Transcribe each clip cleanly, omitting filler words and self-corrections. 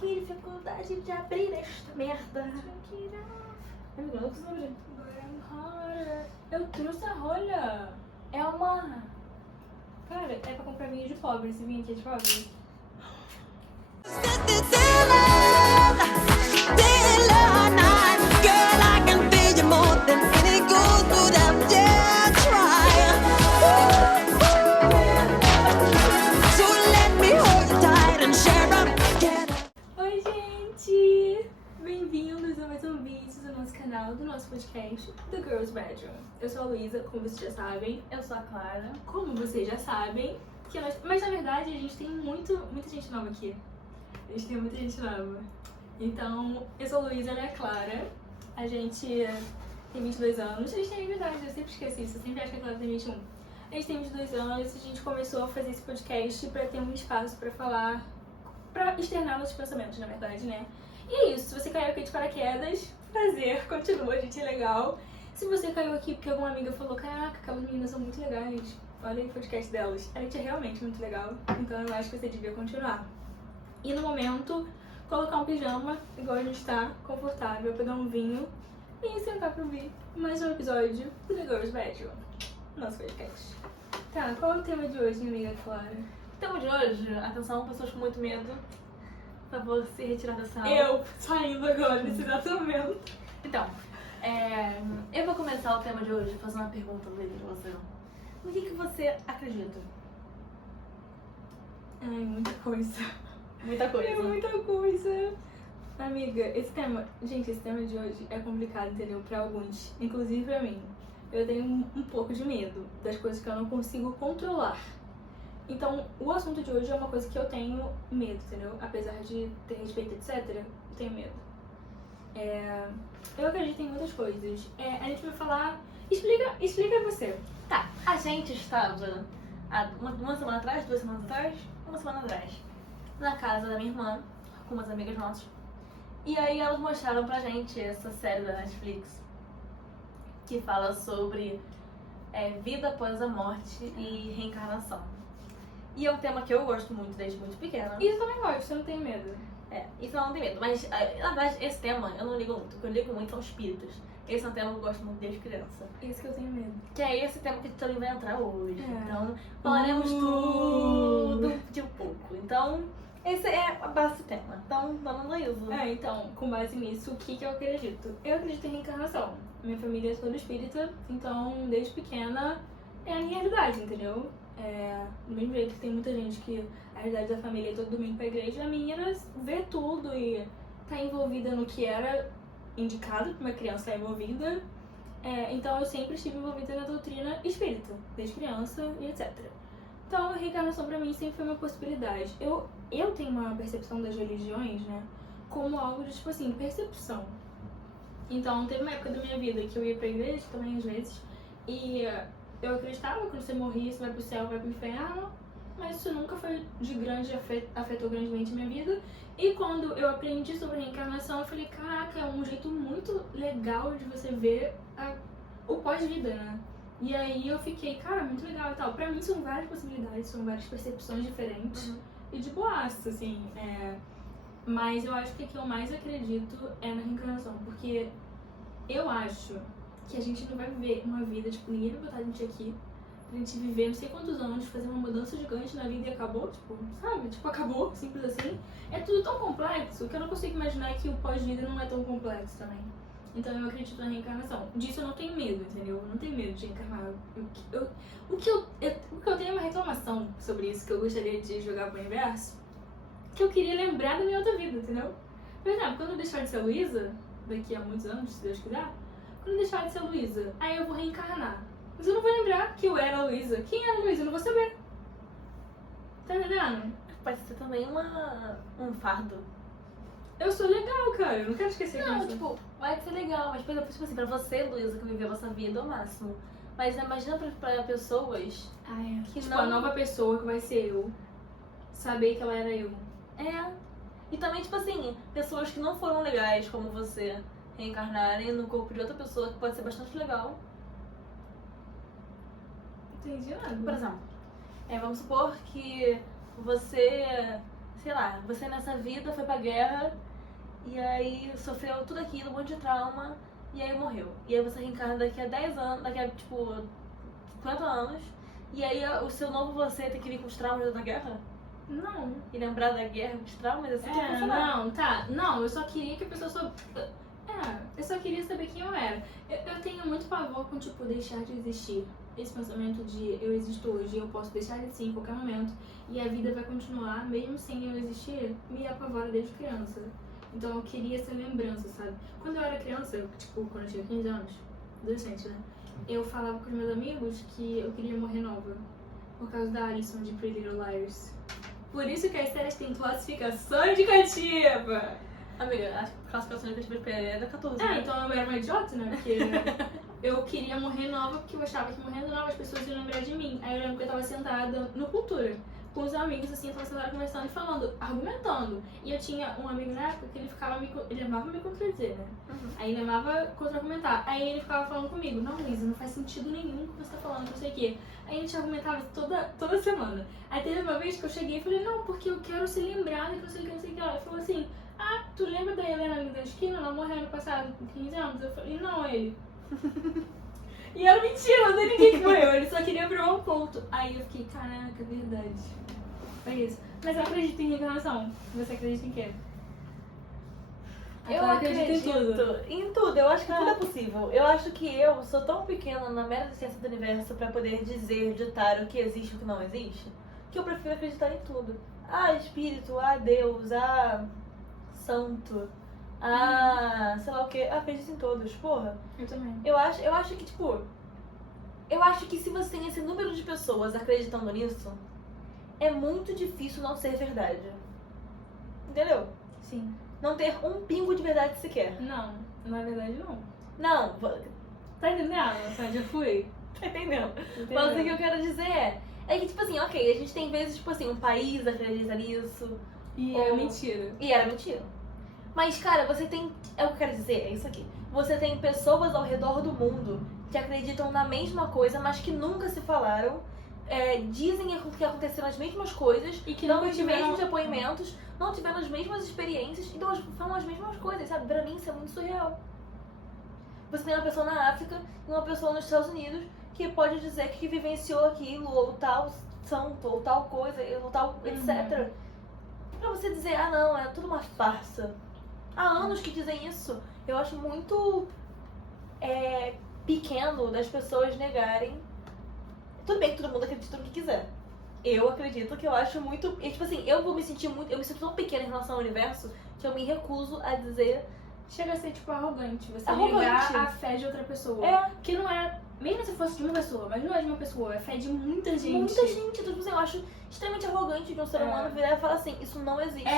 que dificuldade de abrir esta merda. Amiga, eu não consigo abrir. Eu trouxe a rolha. É uma... Cara, é pra comprar vinho de pobre. Esse vinho aqui é de pobre. Oi, gente! Bem-vindos a mais um vídeo do nosso canal, do nosso podcast, The Girls Bedroom. Eu sou a Luísa, como vocês já sabem. Eu sou a Clara. Como vocês já sabem. Mas na verdade a gente tem muita gente nova aqui. A gente tem muita gente nova. Então, eu sou a Luísa, ela é a Clara. A gente tem 22 anos. A gente tem verdade, eu sempre esqueci isso. Eu sempre acho que a Clara tem 21. A gente tem 22 anos e a gente começou a fazer esse podcast pra ter um espaço pra falar, pra externar nossos pensamentos, na verdade, né? E é isso. Se você caiu aqui de paraquedas, prazer, continua, a gente é legal. Se você caiu aqui porque alguma amiga falou, caraca, aquelas meninas são muito legais, olha aí o podcast delas. A gente é realmente muito legal, então eu acho que você devia continuar. E no momento, colocar um pijama, igual a gente tá, confortável, pegar um vinho e sentar pra ouvir mais um episódio do The Girls Bedroom, nosso podcast. Tá, qual é o tema de hoje, minha amiga Clara? O tema de hoje, atenção, pessoas com muito medo. Por favor, se retirar da sala. Eu saindo agora nesse exato momento. Então, eu vou começar o tema de hoje fazendo uma pergunta, Luísa, pra você. No que você acredita? Ai, muita coisa. Muita coisa. É muita coisa. Amiga, esse tema de hoje é complicado, entendeu? Pra alguns, inclusive pra mim. Eu tenho um pouco de medo das coisas que eu não consigo controlar. Então, o assunto de hoje é uma coisa que eu tenho medo, entendeu? Apesar de ter respeito, etc., eu tenho medo. Eu acredito em muitas coisas. A gente vai falar... Explica você. Tá, a gente estava há uma semana atrás, 2 semanas atrás, uma semana atrás, na casa da minha irmã, com umas amigas nossas. E aí elas mostraram pra gente essa série da Netflix que fala sobre vida após a morte e reencarnação. E é um tema que eu gosto muito desde muito pequena. E eu também gosto, eu não tenho medo. Isso eu não tenho medo. Mas, na verdade, esse tema eu não ligo muito. O que eu ligo muito são espíritos. Esse é um tema que eu gosto muito desde criança. Esse que eu tenho medo. Que é esse tema que a gente também vai entrar hoje. É. Então, falaremos tudo de um pouco. Então, esse é a base do tema. Então, vamos lá, Ilza. Então, com base nisso, o que eu acredito? Eu acredito em reencarnação. Minha família é toda espírita, então, desde pequena, é a minha realidade, entendeu? Do mesmo jeito que tem muita gente que a realidade da família é todo domingo pra igreja, a minha era ver tudo e tá envolvida no que era indicado pra uma criança estar envolvida. Então, eu sempre estive envolvida na doutrina espírita, desde criança e etc. Então, a reencarnação pra mim sempre foi uma possibilidade. Eu tenho uma percepção das religiões, né, como algo de, tipo assim, percepção. Então, teve uma época da minha vida que eu ia pra igreja também, às vezes, e eu acreditava que quando você morria, você vai pro céu, vai pro inferno, mas isso nunca foi de grande, afetou grandemente a minha vida. E quando eu aprendi sobre reencarnação, eu falei, caraca, é um jeito muito legal de você ver o pós-vida, né? E aí eu fiquei, cara, muito legal e tal. Pra mim são várias possibilidades, são várias percepções diferentes e de boaça, assim. Mas eu acho que o que eu mais acredito é na reencarnação, porque eu acho que a gente não vai viver uma vida, tipo, ninguém vai botar a gente aqui pra gente viver não sei quantos anos, fazer uma mudança gigante na vida e acabou, tipo, sabe? Tipo, acabou, simples assim. É tudo tão complexo que eu não consigo imaginar que o pós-vida não é tão complexo também. Então eu acredito na reencarnação. Disso eu não tenho medo, entendeu? Eu não tenho medo de reencarnar. O que eu tenho é uma reclamação sobre isso que eu gostaria de jogar pro universo, que eu queria lembrar da minha outra vida, entendeu? Por exemplo, quando eu deixar de ser a Luísa, daqui a muitos anos, se Deus quiser, quando eu deixar de ser a Luísa, aí eu vou reencarnar. Mas eu não vou lembrar que eu era a Luísa. Quem era a Luísa? Eu não vou saber. Tá entendendo? Pode ser também um fardo. Eu sou legal, cara. Eu não quero esquecer Não, quem eu sou. tipo, vai ser legal, mas por exemplo, tipo assim, pra você, Luísa, que viveu essa vida ao máximo. Mas imagina pra pessoas que tipo, não... a nova pessoa que vai ser eu, saber que ela era eu. E também, tipo assim, pessoas que não foram legais como você reencarnarem no corpo de outra pessoa, que pode ser bastante legal. Entendi nada. Por exemplo, vamos supor que você sei lá, você nessa vida foi pra guerra e aí sofreu tudo aquilo, um monte de trauma e aí morreu. E aí você reencarna daqui a 10 anos, daqui a tipo 50 anos, e aí o seu novo você tem que vir com os traumas da guerra? Não. E lembrar da guerra com os traumas? Assim que vai funcionar. Não, tá. Não, eu só queria que a pessoa eu só queria saber quem eu era. Eu tenho muito pavor com, tipo, deixar de existir. Esse pensamento de eu existo hoje e eu posso deixar de existir em qualquer momento e a vida vai continuar mesmo sem eu existir, me apavora desde criança. Então eu queria essa lembrança, sabe? Quando eu era criança, tipo, quando eu tinha 15 anos, adolescente, né? Eu falava com os meus amigos que eu queria morrer nova. Por causa da Alison de Pretty Little Liars. Por isso que as séries têm classificação indicativa. Amiga, a classificação indicativa de PL é da 14. Então eu era uma idiota, né? Porque eu queria morrer nova porque eu achava que morrendo nova as pessoas iam lembrar de mim. Aí eu lembro que eu tava sentada no Cultura com os amigos, assim, eu tava sentada conversando e falando, argumentando. E eu tinha um amigo na época que ele amava me contradizer, né? Aí ele amava contra-argumentar. Aí ele ficava falando comigo, não, Luísa, não faz sentido nenhum o que você tá falando, não sei o quê. Aí a gente argumentava toda semana. Aí teve uma vez que eu cheguei e falei, não, porque eu quero ser lembrada, que não sei o que, não sei o que. Ela falou assim, ah, tu lembra da Helena ali da esquina? Ela morreu ano passado, com 15 anos. Eu falei, não, ele. E era mentira, não tem ninguém que morreu, ele só queria provar um ponto. Aí eu fiquei, caraca, verdade. É isso. Mas eu acredito em reencarnação. Você acredita em quê? Eu acredito em tudo. Eu acho que tudo é possível. Eu acho que eu sou tão pequena na mera ciência do universo pra poder dizer, ditar o que existe e o que não existe, que eu prefiro acreditar em tudo. Ah, espírito, ah, Deus, ah, santo, ah, sei lá o que. Ah, acredito em todos, porra. Eu também. Eu acho que, tipo, eu acho que se você tem esse número de pessoas acreditando nisso, é muito difícil não ser verdade. Entendeu? Sim. Não ter um pingo de verdade sequer. Não, na verdade não. Não, Tá entendendo? Tá, já fui. tá entendendo? Mas o que eu quero dizer é que, tipo assim, ok, a gente tem vezes, tipo assim, um país acredita nisso. E é mentira. E era mentira. Mas, cara, você tem. É o que eu quero dizer, é isso aqui. Você tem pessoas ao redor do mundo que acreditam na mesma coisa, mas que nunca se falaram. Dizem que aconteceram as mesmas coisas E que dão nunca os tiveram mesmos depoimentos, não tiveram as mesmas experiências, então falam as mesmas coisas, sabe? Pra mim isso é muito surreal. Você tem uma pessoa na África e uma pessoa nos Estados Unidos que pode dizer que vivenciou aquilo, ou tal santo, ou tal coisa, ou tal etc. Pra você dizer, ah não, é tudo uma farsa. Há anos que dizem isso. Eu acho muito pequeno das pessoas negarem. Tudo bem que todo mundo acredita no que quiser. Eu acredito que eu acho muito. E, tipo assim, eu me sinto tão pequena em relação ao universo que eu me recuso a dizer. Chega a ser, tipo, arrogante. Você Arrogante. negar a fé de outra pessoa. É. Que não é... Mesmo se fosse de uma pessoa, mas não é de uma pessoa. É fé de muita gente. Muita gente. Então, tipo assim, eu acho extremamente arrogante de um ser humano virar e falar assim: isso não existe.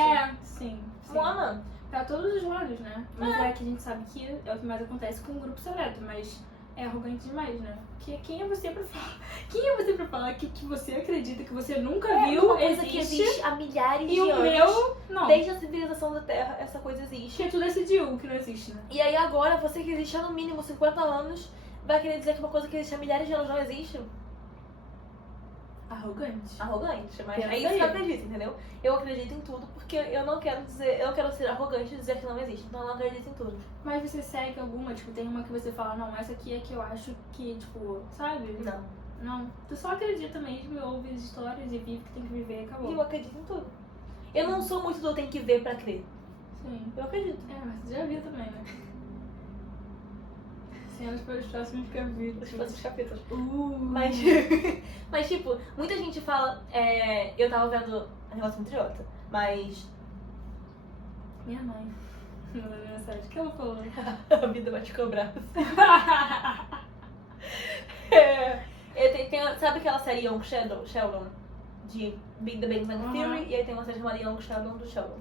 Sim. Mona. Pra todos os lados, né? Mas é que a gente sabe que é o que mais acontece com um grupo seleto, mas é arrogante demais, né? Porque quem é você pra falar? Quem é você pra falar que você acredita, que você nunca viu, uma coisa existe, que existe há milhares e de o anos. meu, não. Desde a civilização da Terra, essa coisa existe. Porque tu decidiu que não existe, né? E aí agora, você que existe há no mínimo 50 anos, vai querer dizer que uma coisa que existe há milhares de anos não existe? Arrogante. Arrogante, mas Pensa é isso que eu aí. acredito, entendeu? Eu acredito em tudo porque eu não quero ser arrogante e dizer que não existe, então eu não acredito em tudo. Mas você segue alguma, tipo, tem uma que você fala, não, essa aqui é que eu acho que, tipo, sabe? Não. Não. Tu só acredita mesmo, ouve as histórias e vive o que tem que viver e acabou. E eu acredito em tudo. Eu não sou muito do tem que ver pra crer. Sim. Eu acredito. Mas você já viu também, né? Cenas para os próximos capítulos. Os próximos capítulos. Mas... Mas, tipo, muita gente fala. Eu tava vendo. Um negócio muito idiota, mas. Minha mãe mandou mensagem. O que ela falou? A vida vai te cobrar. Sabe aquela série Young Sheldon? De The Big Bang Theory? E aí tem uma série chamada Young Sheldon do Sheldon.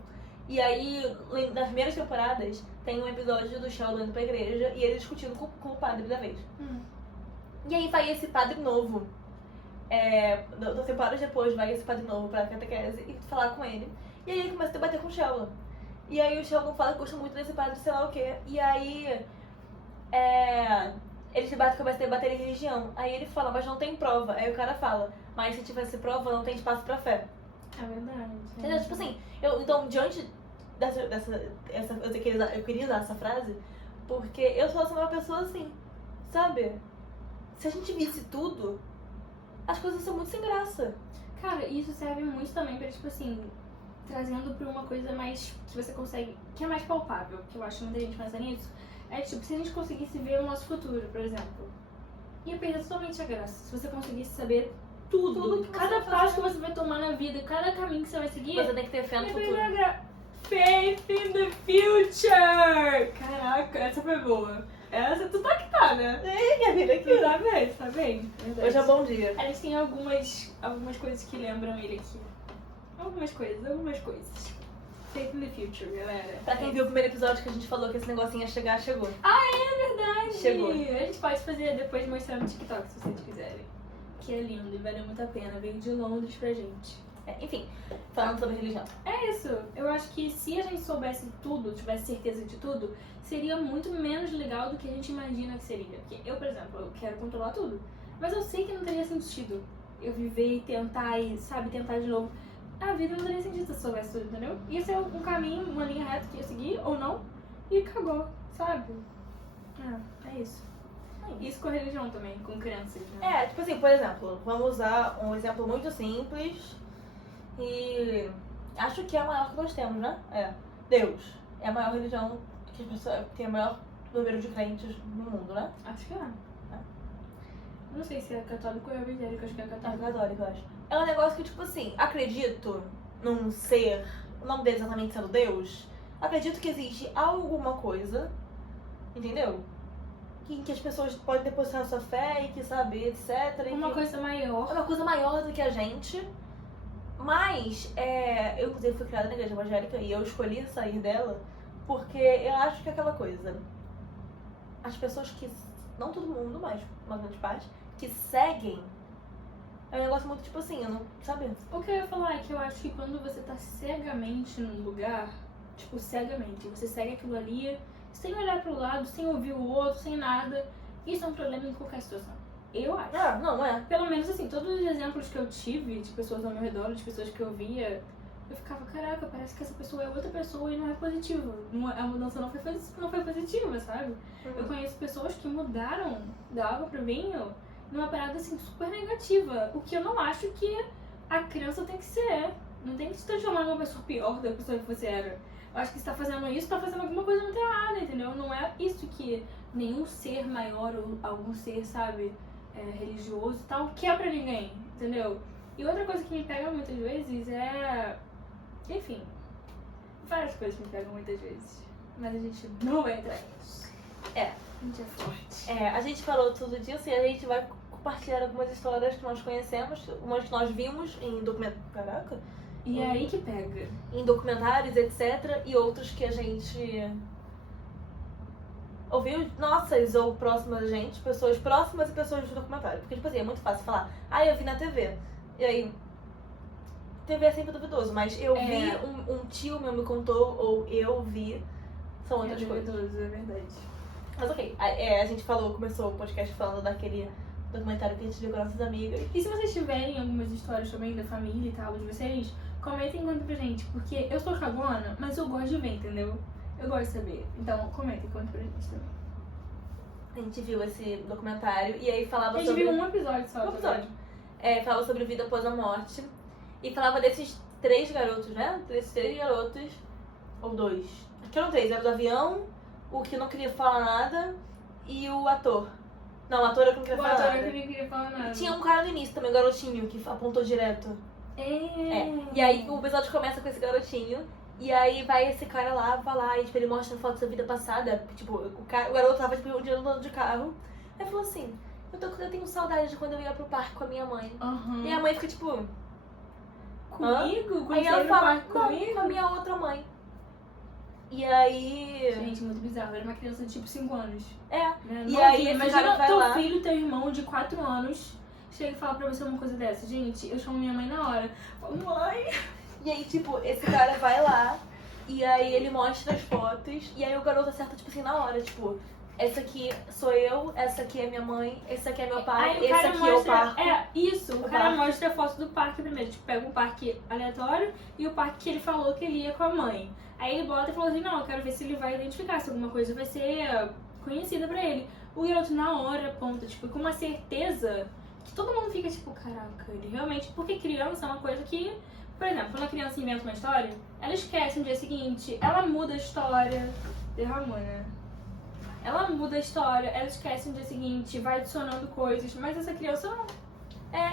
E aí, nas primeiras temporadas, tem um episódio do Sheldon indo pra igreja e ele discutindo com o padre da vez. E aí vai esse padre novo. Temporadas depois vai esse padre novo pra catequese e falar com ele. E aí ele começa a debater com o Sheldon. E aí o Sheldon fala que gosta muito desse padre, sei lá o quê. E aí eles começam a debater em religião. Aí ele fala, mas não tem prova. Aí o cara fala, mas se tivesse prova, não tem espaço pra fé. É verdade. Entendeu? Tipo assim, então, diante eu queria usar essa frase porque eu sou uma pessoa assim, sabe? Se a gente visse tudo, as coisas são muito sem graça. Cara, isso serve muito também pra, tipo assim, trazendo pra uma coisa mais que você consegue, que é mais palpável, que eu acho que muita gente pensa nisso, é tipo, se a gente conseguisse ver o nosso futuro, por exemplo, ia perder totalmente a graça. Se você conseguisse saber tudo que cada passo que você vai tomar na vida, cada caminho que você vai seguir, Você tem que ter fé no ia futuro. perder a graça. Faith in the future! Caraca, essa foi boa. Essa tu tá que tá, né? Minha vida aqui. Tu tá bem, tá bem. Verdade. Hoje é bom dia. A gente tem algumas coisas que lembram ele aqui. Algumas coisas. Faith in the future, galera. Pra quem viu o primeiro episódio que a gente falou que esse negocinho ia chegar, chegou. É verdade! Chegou. A gente pode fazer depois mostrar no TikTok, se vocês quiserem. Que é lindo e vale muito a pena. Veio de Londres pra gente. Enfim, falando sobre religião. É isso. Eu acho que se a gente soubesse tudo, tivesse certeza de tudo, seria muito menos legal do que a gente imagina que seria. Porque eu, por exemplo, eu quero controlar tudo. Mas eu sei que não teria sentido eu viver e tentar tentar de novo. A vida não teria sentido se eu soubesse tudo, entendeu? Ia ser um caminho, uma linha reta que ia seguir, ou não, e cagou, sabe? É isso. Isso com a religião também, com crenças, né? Tipo assim, por exemplo, vamos usar um exemplo muito simples e acho que é a maior que nós temos, né? Deus. É a maior religião que as pessoas tem o maior número de crentes no mundo, né? Acho que é. Não sei se é católico ou evangélico, acho que é É católico. católico, eu acho. É um negócio que, tipo assim, acredito num ser, o nome dele exatamente sendo Deus, acredito que existe alguma coisa, entendeu? Que as pessoas podem depositar sua fé e que saber, etc. Uma coisa maior. É uma coisa maior do que a gente. Mas, eu inclusive fui criada na igreja evangélica e eu escolhi sair dela porque eu acho que é aquela coisa. As pessoas que, não todo mundo, mas uma grande parte, que seguem, é um negócio muito tipo assim, eu não sabe? O que eu ia falar é que eu acho que quando você tá cegamente num lugar, tipo, cegamente, você segue aquilo ali, sem olhar pro lado, sem ouvir o outro, sem nada, isso é um problema em qualquer situação. Eu acho. Não é. Pelo menos assim, todos os exemplos que eu tive de pessoas ao meu redor, de pessoas que eu via, eu ficava, caraca, parece que essa pessoa é outra pessoa e não é positiva. A mudança não foi positiva, sabe? Eu conheço pessoas que mudaram da água pro vinho numa parada assim super negativa. O que eu não acho que a criança tem que ser. Não tem que se transformar numa pessoa pior da pessoa que você era. Eu acho que se tá fazendo isso, tá fazendo alguma coisa muito errada, entendeu? Não é isso que nenhum ser maior ou algum ser, sabe, religioso e tal, quer pra ninguém, entendeu? E outra coisa que me pega muitas vezes é... Enfim, várias coisas me pegam muitas vezes. Mas a gente não vai entrar nisso. A gente é forte. A gente falou tudo disso e a gente vai compartilhar algumas histórias que nós conhecemos, umas que nós vimos em E é aí que pega. em documentários, etc. E outros que a gente ouviu nossas ou próximas da gente, pessoas próximas e pessoas do documentário. Porque, tipo assim, é muito fácil falar, eu vi na TV. E aí, TV é sempre duvidoso, mas eu vi, um tio meu me contou, ou eu vi, são outras coisas. É verdade. Mas ok, a gente começou o podcast falando daquele documentário que a gente viu com nossas amigas. E se vocês tiverem algumas histórias também da família e tal, de vocês, comentem e contem pra gente, porque eu sou cagona, mas eu gosto de ver, entendeu? Eu gosto de saber. Então, comentem e contem pra gente também. A gente viu esse documentário e aí falava A gente sobre... viu um episódio só. Um episódio. Falava sobre vida após a morte. E falava desses 3 garotos, né? Desses 3 garotos, ou 2. Acho que eram 3, era do avião, o que não queria falar nada e o ator. Não, o ator é que não queria falar nada. O ator é que não queria falar nada. E tinha um cara no início também, um garotinho, que apontou direto. E aí o episódio começa com esse garotinho. E aí vai esse cara lá, vai lá, e tipo, ele mostra fotos da vida passada. Tipo, o garoto tava tipo, um dia andando de carro. Aí falou assim, eu tenho saudade de quando eu ia pro parque com a minha mãe. Uhum. E a mãe fica tipo... Comigo? Aí ela fala, comigo? com a minha outra mãe. E aí... Gente, muito bizarro. Era uma criança de tipo 5 anos. Né? E aí esse imagina cara vai teu lá. filho, teu irmão de 4 anos, chega e fala pra você uma coisa dessa. Gente, eu chamo minha mãe na hora. Falo, mãe... E aí, tipo, esse cara vai lá, e aí ele mostra as fotos, e aí o garoto acerta, tipo assim, na hora, tipo, essa aqui sou eu, essa aqui é minha mãe, esse aqui é meu pai, Aí o esse cara aqui mostra, é o parque. isso, o O cara parque. mostra a foto do parque primeiro, tipo, pega um parque aleatório e o parque que ele falou que ele ia com a mãe. Aí ele bota e fala assim, não, eu quero ver se ele vai identificar, se alguma coisa vai ser conhecida pra ele. O garoto na hora aponta, tipo, com uma certeza que todo mundo fica tipo, caraca, ele realmente... Porque criança é uma coisa que, por exemplo, quando a criança inventa uma história, ela esquece no dia seguinte, ela muda a história, derramou, né? Ela muda a história, ela esquece no dia seguinte, vai adicionando coisas, mas essa criança não.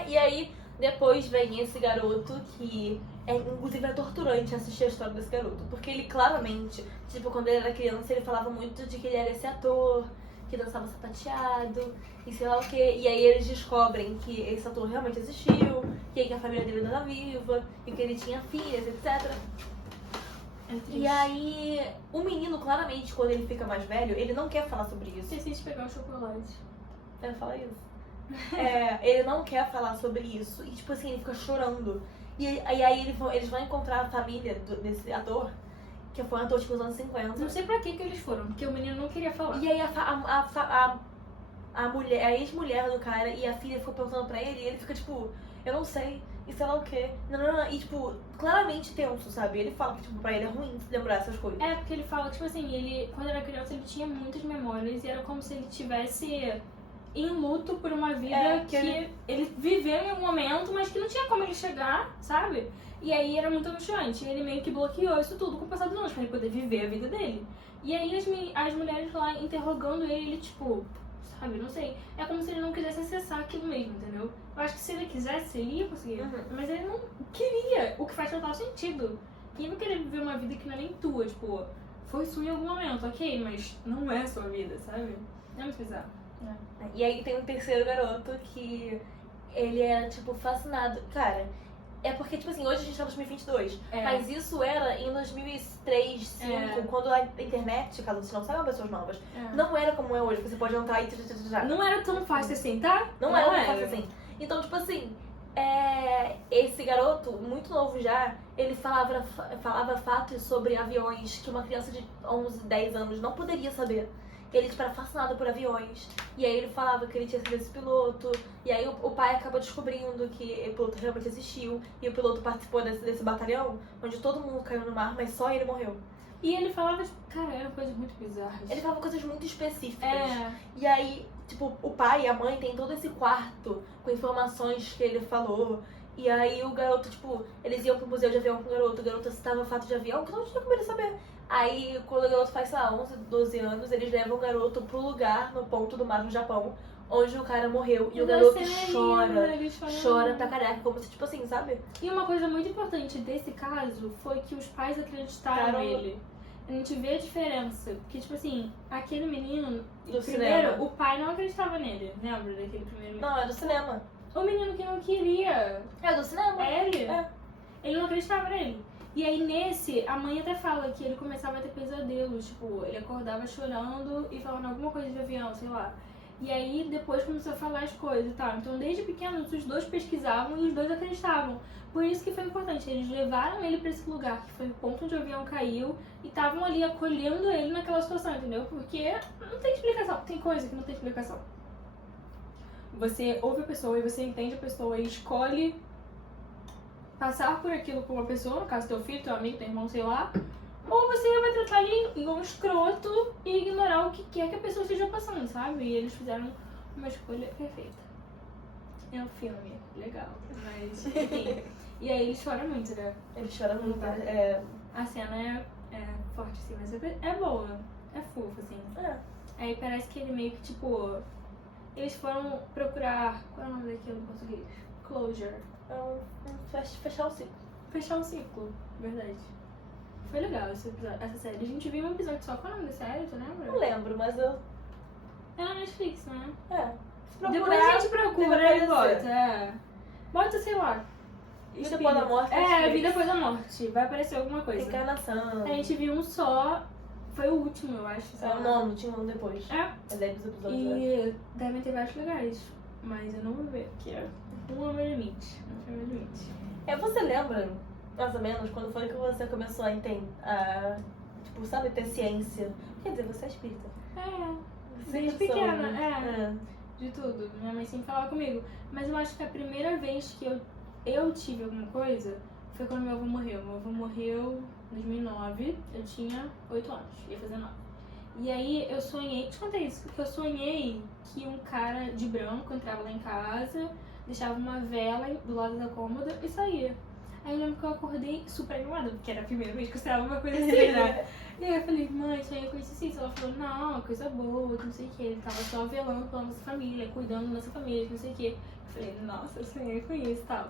E aí depois vem esse garoto que inclusive é torturante assistir a história desse garoto, porque ele claramente, tipo, quando ele era criança, ele falava muito de que ele era esse ator, que dançava sapateado, e sei lá o quê, e aí eles descobrem que esse ator realmente existiu, que a família dele ainda era viva, e que ele tinha filhas, etc. É triste. E aí, o menino, claramente, quando ele fica mais velho, ele não quer falar sobre isso. Esqueci de pegar o chocolate. Eu falo isso. Ele não quer falar sobre isso. E, tipo assim, ele fica chorando. E aí eles vão encontrar a família desse ator, que foi um ator, tipo, dos anos 50. Não sei pra que eles foram, porque o menino não queria falar. E aí a mulher, a ex-mulher do cara e a filha ficam perguntando pra ele, e ele fica, tipo, eu não sei, e sei lá o quê. Não. E, tipo, claramente tenso, sabe? Ele fala que, tipo, pra ele é ruim lembrar essas coisas. É, porque ele fala, tipo assim, ele, quando era criança, ele tinha muitas memórias e era como se ele tivesse em luto por uma vida que ele viveu em algum momento, mas que não tinha como ele chegar, sabe? E aí era muito angustiante. Ele meio que bloqueou isso tudo com o passar dos anos, pra ele poder viver a vida dele. E aí as mulheres lá interrogando ele, tipo, sabe, não sei. É como se ele não quisesse acessar aquilo mesmo, entendeu? Eu acho que se ele quisesse, ele ia conseguir. Uhum. Mas ele não queria, o que faz total sentido. Quem vai querer viver uma vida que não é nem tua, tipo, foi sua em algum momento, ok, mas não é sua vida, sabe? É muito bizarro. E aí tem um terceiro garoto que ele era, tipo, fascinado. Cara, é porque, tipo assim, hoje a gente tá em 2022. Mas isso era em 2003, 2005, quando a internet, caso vocês não saibam, pessoas novas, não era como é hoje. Você pode entrar e... Não era tão fácil assim, tá? Não era tão fácil assim. Então, tipo assim, esse garoto, muito novo já, ele falava fatos sobre aviões que uma criança de 11, 10 anos não poderia saber. Ele, tipo, era fascinado por aviões. E aí ele falava que ele tinha sido esse piloto. E aí o pai acaba descobrindo que o piloto realmente existiu. E o piloto participou desse batalhão, onde todo mundo caiu no mar, mas só ele morreu. E ele falava, tipo, cara, eram coisas muito bizarras. Ele falava coisas muito específicas. É. E aí, tipo, o pai e a mãe tem todo esse quarto com informações que ele falou. E aí o garoto, tipo, eles iam pro museu de avião com o garoto citava fato de avião que não tinha como ele saber. Aí, quando o garoto faz, sei lá, 11, 12 anos, eles levam o garoto pro lugar, no ponto do mar no Japão, onde o cara morreu. E o garoto chora pra caraca, como se, tipo assim, sabe? E uma coisa muito importante desse caso foi que os pais acreditaram nele. A gente vê a diferença. Porque, tipo assim, aquele menino, Do primeiro, cinema. o pai não acreditava nele. Lembra daquele primeiro menino? Não, é do cinema. O menino que não queria. É do cinema. É ele? É. Ele não acreditava nele. E aí nesse, a mãe até fala que ele começava a ter pesadelos, tipo, ele acordava chorando e falando alguma coisa de avião, sei lá. E aí depois começou a falar as coisas e tal. Então desde pequenos os dois pesquisavam e os dois acreditavam. Por isso que foi importante, eles levaram ele pra esse lugar, que foi o ponto onde o avião caiu, e estavam ali acolhendo ele naquela situação, entendeu? Porque não tem explicação, tem coisa que não tem explicação. Você ouve a pessoa e você entende a pessoa e escolhe passar por aquilo com uma pessoa, no caso teu filho, teu amigo, teu irmão, sei lá, ou você vai tratar ele igual um escroto e ignorar o que quer que a pessoa esteja passando, sabe? E eles fizeram uma escolha perfeita. É um filme legal, mas enfim. E aí eles choram muito, né? Ele chora muito. A cena é forte, assim, mas é boa, é fofa, assim. Aí parece que ele meio que, tipo, eles foram procurar, qual é o nome daquilo em português? Closure. Fechar o ciclo. Fechar um ciclo, verdade. Foi legal essa série. A gente viu um episódio só. Qual é o nome da série, tu lembra? Não lembro, mas eu... É na Netflix, né? Depois a gente procura e bota. Bota, sei lá. Vida depois da morte. Vida depois da morte. Vai aparecer alguma coisa. Encarnação. A gente viu um só. Foi o último, eu acho. O nono, tinha um depois. É 10 episódios. E devem ter vários legais. Mas eu não vou ver, porque um é o meu limite. Você lembra, mais ou menos, quando foi que você começou a entender, tipo, sabe, ter ciência? Quer dizer, você é espírita. Desde Sempre soube. pequena, de tudo. Minha mãe sempre falava comigo. Mas eu acho que a primeira vez que eu tive alguma coisa foi quando meu avô morreu. Meu avô morreu em 2009, eu tinha 8 anos, ia fazer 9. E aí eu sonhei, te contei isso, porque eu sonhei que um cara de branco entrava lá em casa, deixava uma vela do lado da cômoda e saía. Aí eu lembro que eu acordei super animada, porque era a primeira vez que eu sonhava uma coisa assim, né? E aí eu falei, mãe, sonhei com isso assim. Ela falou, não, é coisa boa, que não sei o que. Ele tava só velando pela nossa família, cuidando da nossa família, que não sei o que. Eu falei, nossa, eu sonhei com isso e tal.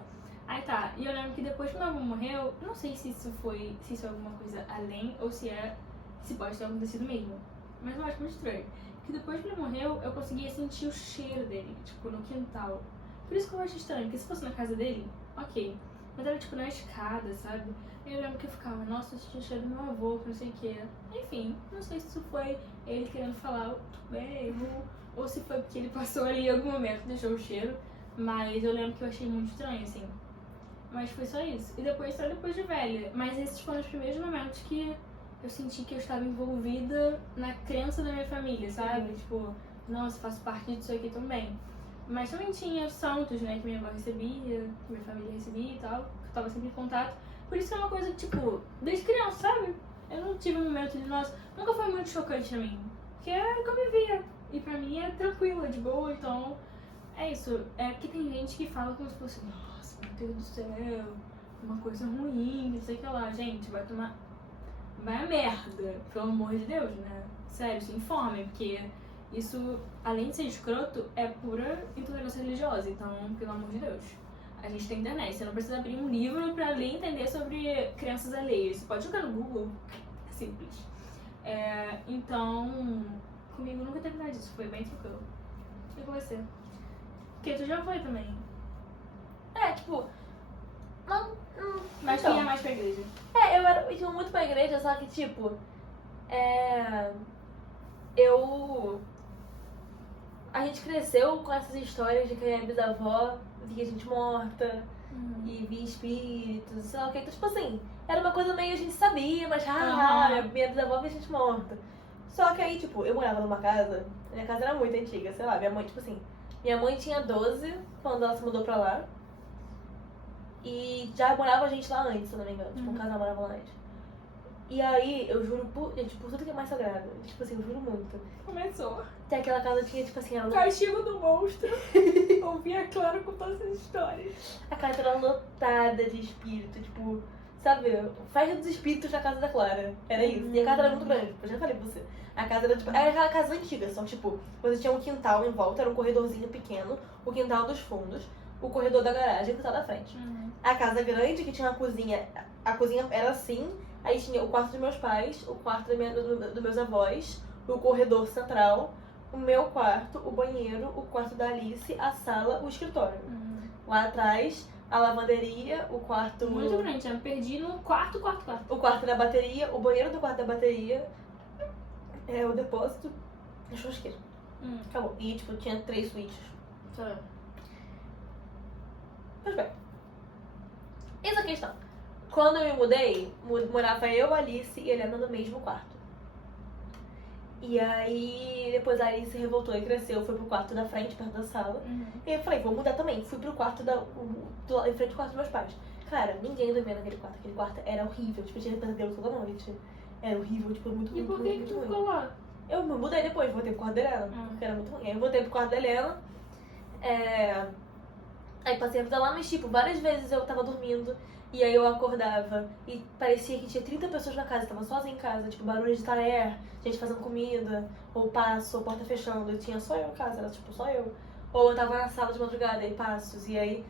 Aí tá, e eu lembro que depois que meu avô morreu, não sei se isso é alguma coisa além ou se pode ter acontecido mesmo. Mas eu acho muito estranho. Que depois que ele morreu, eu conseguia sentir o cheiro dele, tipo, no quintal. Por isso que eu acho estranho, porque se fosse na casa dele, ok. Mas era tipo na escada, sabe? E eu lembro que eu ficava, nossa, eu senti o cheiro do meu avô, que não sei o que. Enfim, não sei se isso foi ele querendo falar, tudo bem, ou se foi porque ele passou ali em algum momento, deixou o cheiro. Mas eu lembro que eu achei muito estranho, assim. Mas foi só isso. E depois, só depois de velha. Mas esses foram os primeiros momentos que eu senti que eu estava envolvida na crença da minha família, sabe? Tipo, nossa, faço parte disso aqui também. Mas também tinha santos, né, que minha avó recebia, que minha família recebia e tal, que eu tava sempre em contato. Por isso que é uma coisa, tipo, desde criança, sabe? Eu não tive um momento de, nossa, nunca foi muito chocante pra mim. Porque era o que eu vivia. E pra mim é tranquilo, é de boa, então é isso. É porque tem gente que fala como se fosse, nossa, meu Deus do céu, uma coisa ruim, não sei o que lá. Gente, vai a merda, pelo amor de Deus, né? Sério, se informem, porque isso, além de ser escroto, é pura intolerância religiosa. Então, pelo amor de Deus, a gente tem internet. Você não precisa abrir um livro pra ler e entender sobre crenças alheias. Você pode jogar no Google, é simples. Então, comigo nunca teve nada disso, foi bem tranquilo. E com você? Porque tu já foi também. Tipo, não. Mas então. tu ia mais pra igreja. Eu ia muito pra igreja, só que, tipo, a gente cresceu com essas histórias de que a minha bisavó via gente morta e via espíritos, sei lá o que. Então, tipo assim, era uma coisa meio a gente sabia, mas minha bisavó via gente morta. Só que aí, tipo, eu morava numa casa, minha casa era muito antiga, sei lá, minha mãe, tipo assim, minha mãe tinha 12 quando ela se mudou pra lá. E já morava gente lá antes, se eu não me engano. Tipo, um casal morava lá antes. E aí, eu juro por tudo que é mais sagrado. Tipo assim, eu juro muito. Começou. Até aquela casa tinha, tipo assim, Castigo do monstro. Ouvi a Clara com todas as histórias. a casa era lotada de espírito, tipo, sabe? Festa dos espíritos na casa da Clara. Era isso. E a casa era muito grande, eu já falei pra você. A casa era, tipo, era aquela casa antiga, só que, tipo, você tinha um quintal em volta, era um corredorzinho pequeno, o quintal dos fundos, o corredor da garagem e o quintal da frente. A casa grande, que tinha uma cozinha, a cozinha era assim, aí tinha o quarto dos meus pais, o quarto dos meus avós, o corredor central, o meu quarto, o banheiro, o quarto da Alice, a sala, o escritório. Lá atrás, a lavanderia, o quarto... Muito grande, eu me perdi no quarto. O quarto da bateria, o banheiro do quarto da bateria, o depósito e a churrasqueira. Acabou. E, tipo, tinha 3 suítes. Tá. Pois bem. Eis a questão. Quando eu me mudei, morava eu, Alice e Helena no mesmo quarto. E aí, depois a Alice se revoltou e cresceu, foi pro quarto da frente, perto da sala. E eu falei, vou mudar também. Fui pro quarto em frente ao quarto dos meus pais. Cara, ninguém dormia naquele quarto. Aquele quarto era horrível. Tipo, tinha pesadelo toda noite. Era horrível, tipo, muito ruim. E por que tu ficou lá? Eu me mudei depois, voltei pro quarto da Helena, porque era muito ruim. Aí eu voltei pro quarto da Helena. Aí passei a vida lá, mas tipo, várias vezes eu tava dormindo e aí eu acordava e parecia que tinha 30 pessoas na casa, eu tava sozinha em casa, tipo, barulho de talher, gente fazendo comida, ou passo, ou porta fechando, e tinha só eu em casa, era tipo, só eu. Ou eu tava na sala de madrugada e passos, e aí...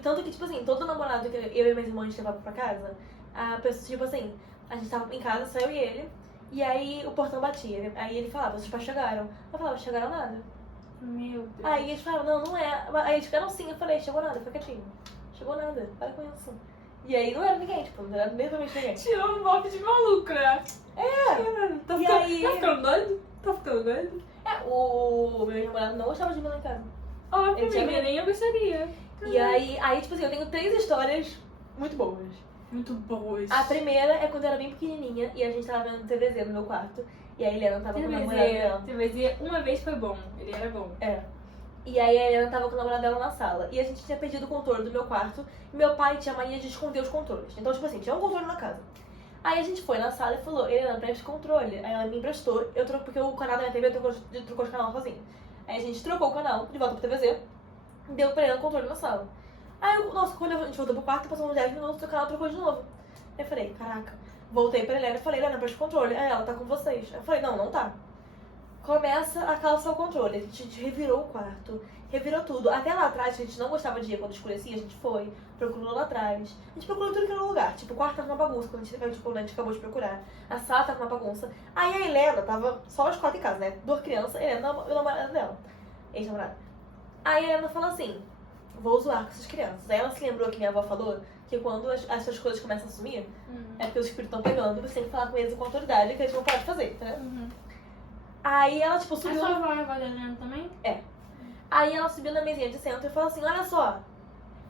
Tanto que, tipo assim, todo namorado que eu e minhas irmãs levava pra casa, a pessoa, tipo assim, a gente tava em casa, só eu e ele, e aí o portão batia, aí ele falava, os pais chegaram. Eu falava, chegaram nada. Meu Deus. Aí eles falaram, não é. Aí eles ficaram sim, eu falei, chegou nada, fica quietinho. Chegou nada, para com isso. E aí não era ninguém, tipo, não era mesmamente ninguém. Tirou um golpe de maluco, né? Tá ficando doido? Tá ficando doido? O meu namorado não gostava de mim lá em casa. Óbvio, nem eu gostaria. E aí, tipo assim, eu tenho 3 histórias muito boas. Muito boas. A primeira é quando eu era bem pequenininha e a gente tava vendo TVZ no meu quarto. E a Helena tava com o namorado dela. TVZ uma vez foi bom, ele era bom. E aí a Helena tava com o namorado dela na sala. E a gente tinha perdido o controle do meu quarto. E meu pai tinha mania de esconder os controles. Então, tipo assim, tinha um controle na casa. Aí a gente foi na sala e falou, Helena, presta controle. Aí ela me emprestou, eu troco, porque o canal da minha TV trocou de canal sozinho. Aí a gente trocou o canal, de volta pro TVZ, deu pra ela o controle na sala. Aí, nossa, quando a gente voltou pro quarto, passou uns 10 minutos, o canal trocou de novo. Aí eu falei, caraca, voltei pra Helena e falei, Helena, presta controle. Aí ela, tá com vocês. Aí eu falei, não, não tá. Começa a calçar o controle, a gente revirou o quarto, revirou tudo. Até lá atrás, que a gente não gostava de ir quando escurecia, a gente foi, procurou lá atrás. A gente procurou tudo que era lugar. Tipo, o quarto tava uma bagunça, quando a gente acabou de procurar. A sala tava uma bagunça. Aí a Helena tava só as quatro em casa, né? Duas crianças, a Helena e o namorado dela. Ex-namorado. Aí a Helena falou assim, vou zoar com essas crianças. Aí ela se lembrou que minha avó falou que quando essas coisas começam a sumir, é porque os espíritos estão pegando e você tem que falar com eles com autoridade que eles não podem fazer, entendeu? Aí ela, tipo, subiu... A sua avó é avó da Helena também? É. Aí ela subiu na mesinha de centro e falou assim, olha só,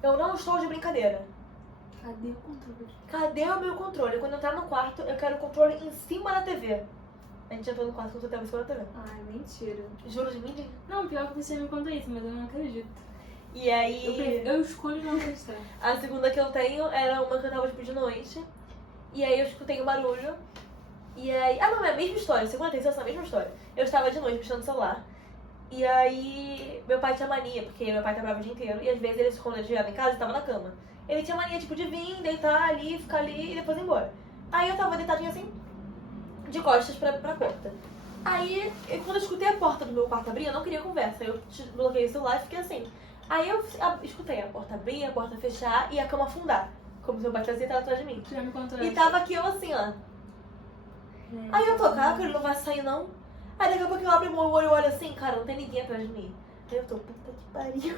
eu não estou de brincadeira. Cadê o controle? Cadê o meu controle? Quando eu entrar no quarto, eu quero o controle em cima da TV. A gente entrou no quarto com o controle em cima da TV. Ai, mentira. Juro de mim? Não, pior que você me conta isso, mas eu não acredito. E aí... Eu escolho não acreditar. A segunda que eu tenho era uma que eu tava, tipo, de noite. E aí eu escutei um barulho. E aí... Ah, não, é a mesma história. Segunda, terceira, essa mesma história. Eu estava de noite mexendo no celular. E aí, meu pai tinha mania, porque meu pai trabalhava o dia inteiro. E às vezes ele, quando ele chegava em casa, ele tava na cama. Ele tinha mania, tipo, de vir, deitar ali, ficar ali e depois ir embora. Aí eu tava deitadinha assim, de costas pra porta. Aí, quando eu escutei a porta do meu quarto abrir, eu não queria conversa. Eu bloqueei o celular e fiquei assim. Aí eu escutei a porta abrir, a porta fechar e a cama afundar. Como se meu pai tivesse deitado atrás de mim. Tu já me contou E essa. tava aqui eu assim, ó. Aí eu tô, caraca, ele não vai sair não. Aí daqui a pouco eu abro o olho e olho assim, cara, não tem ninguém atrás de mim. Aí eu tô, puta que pariu.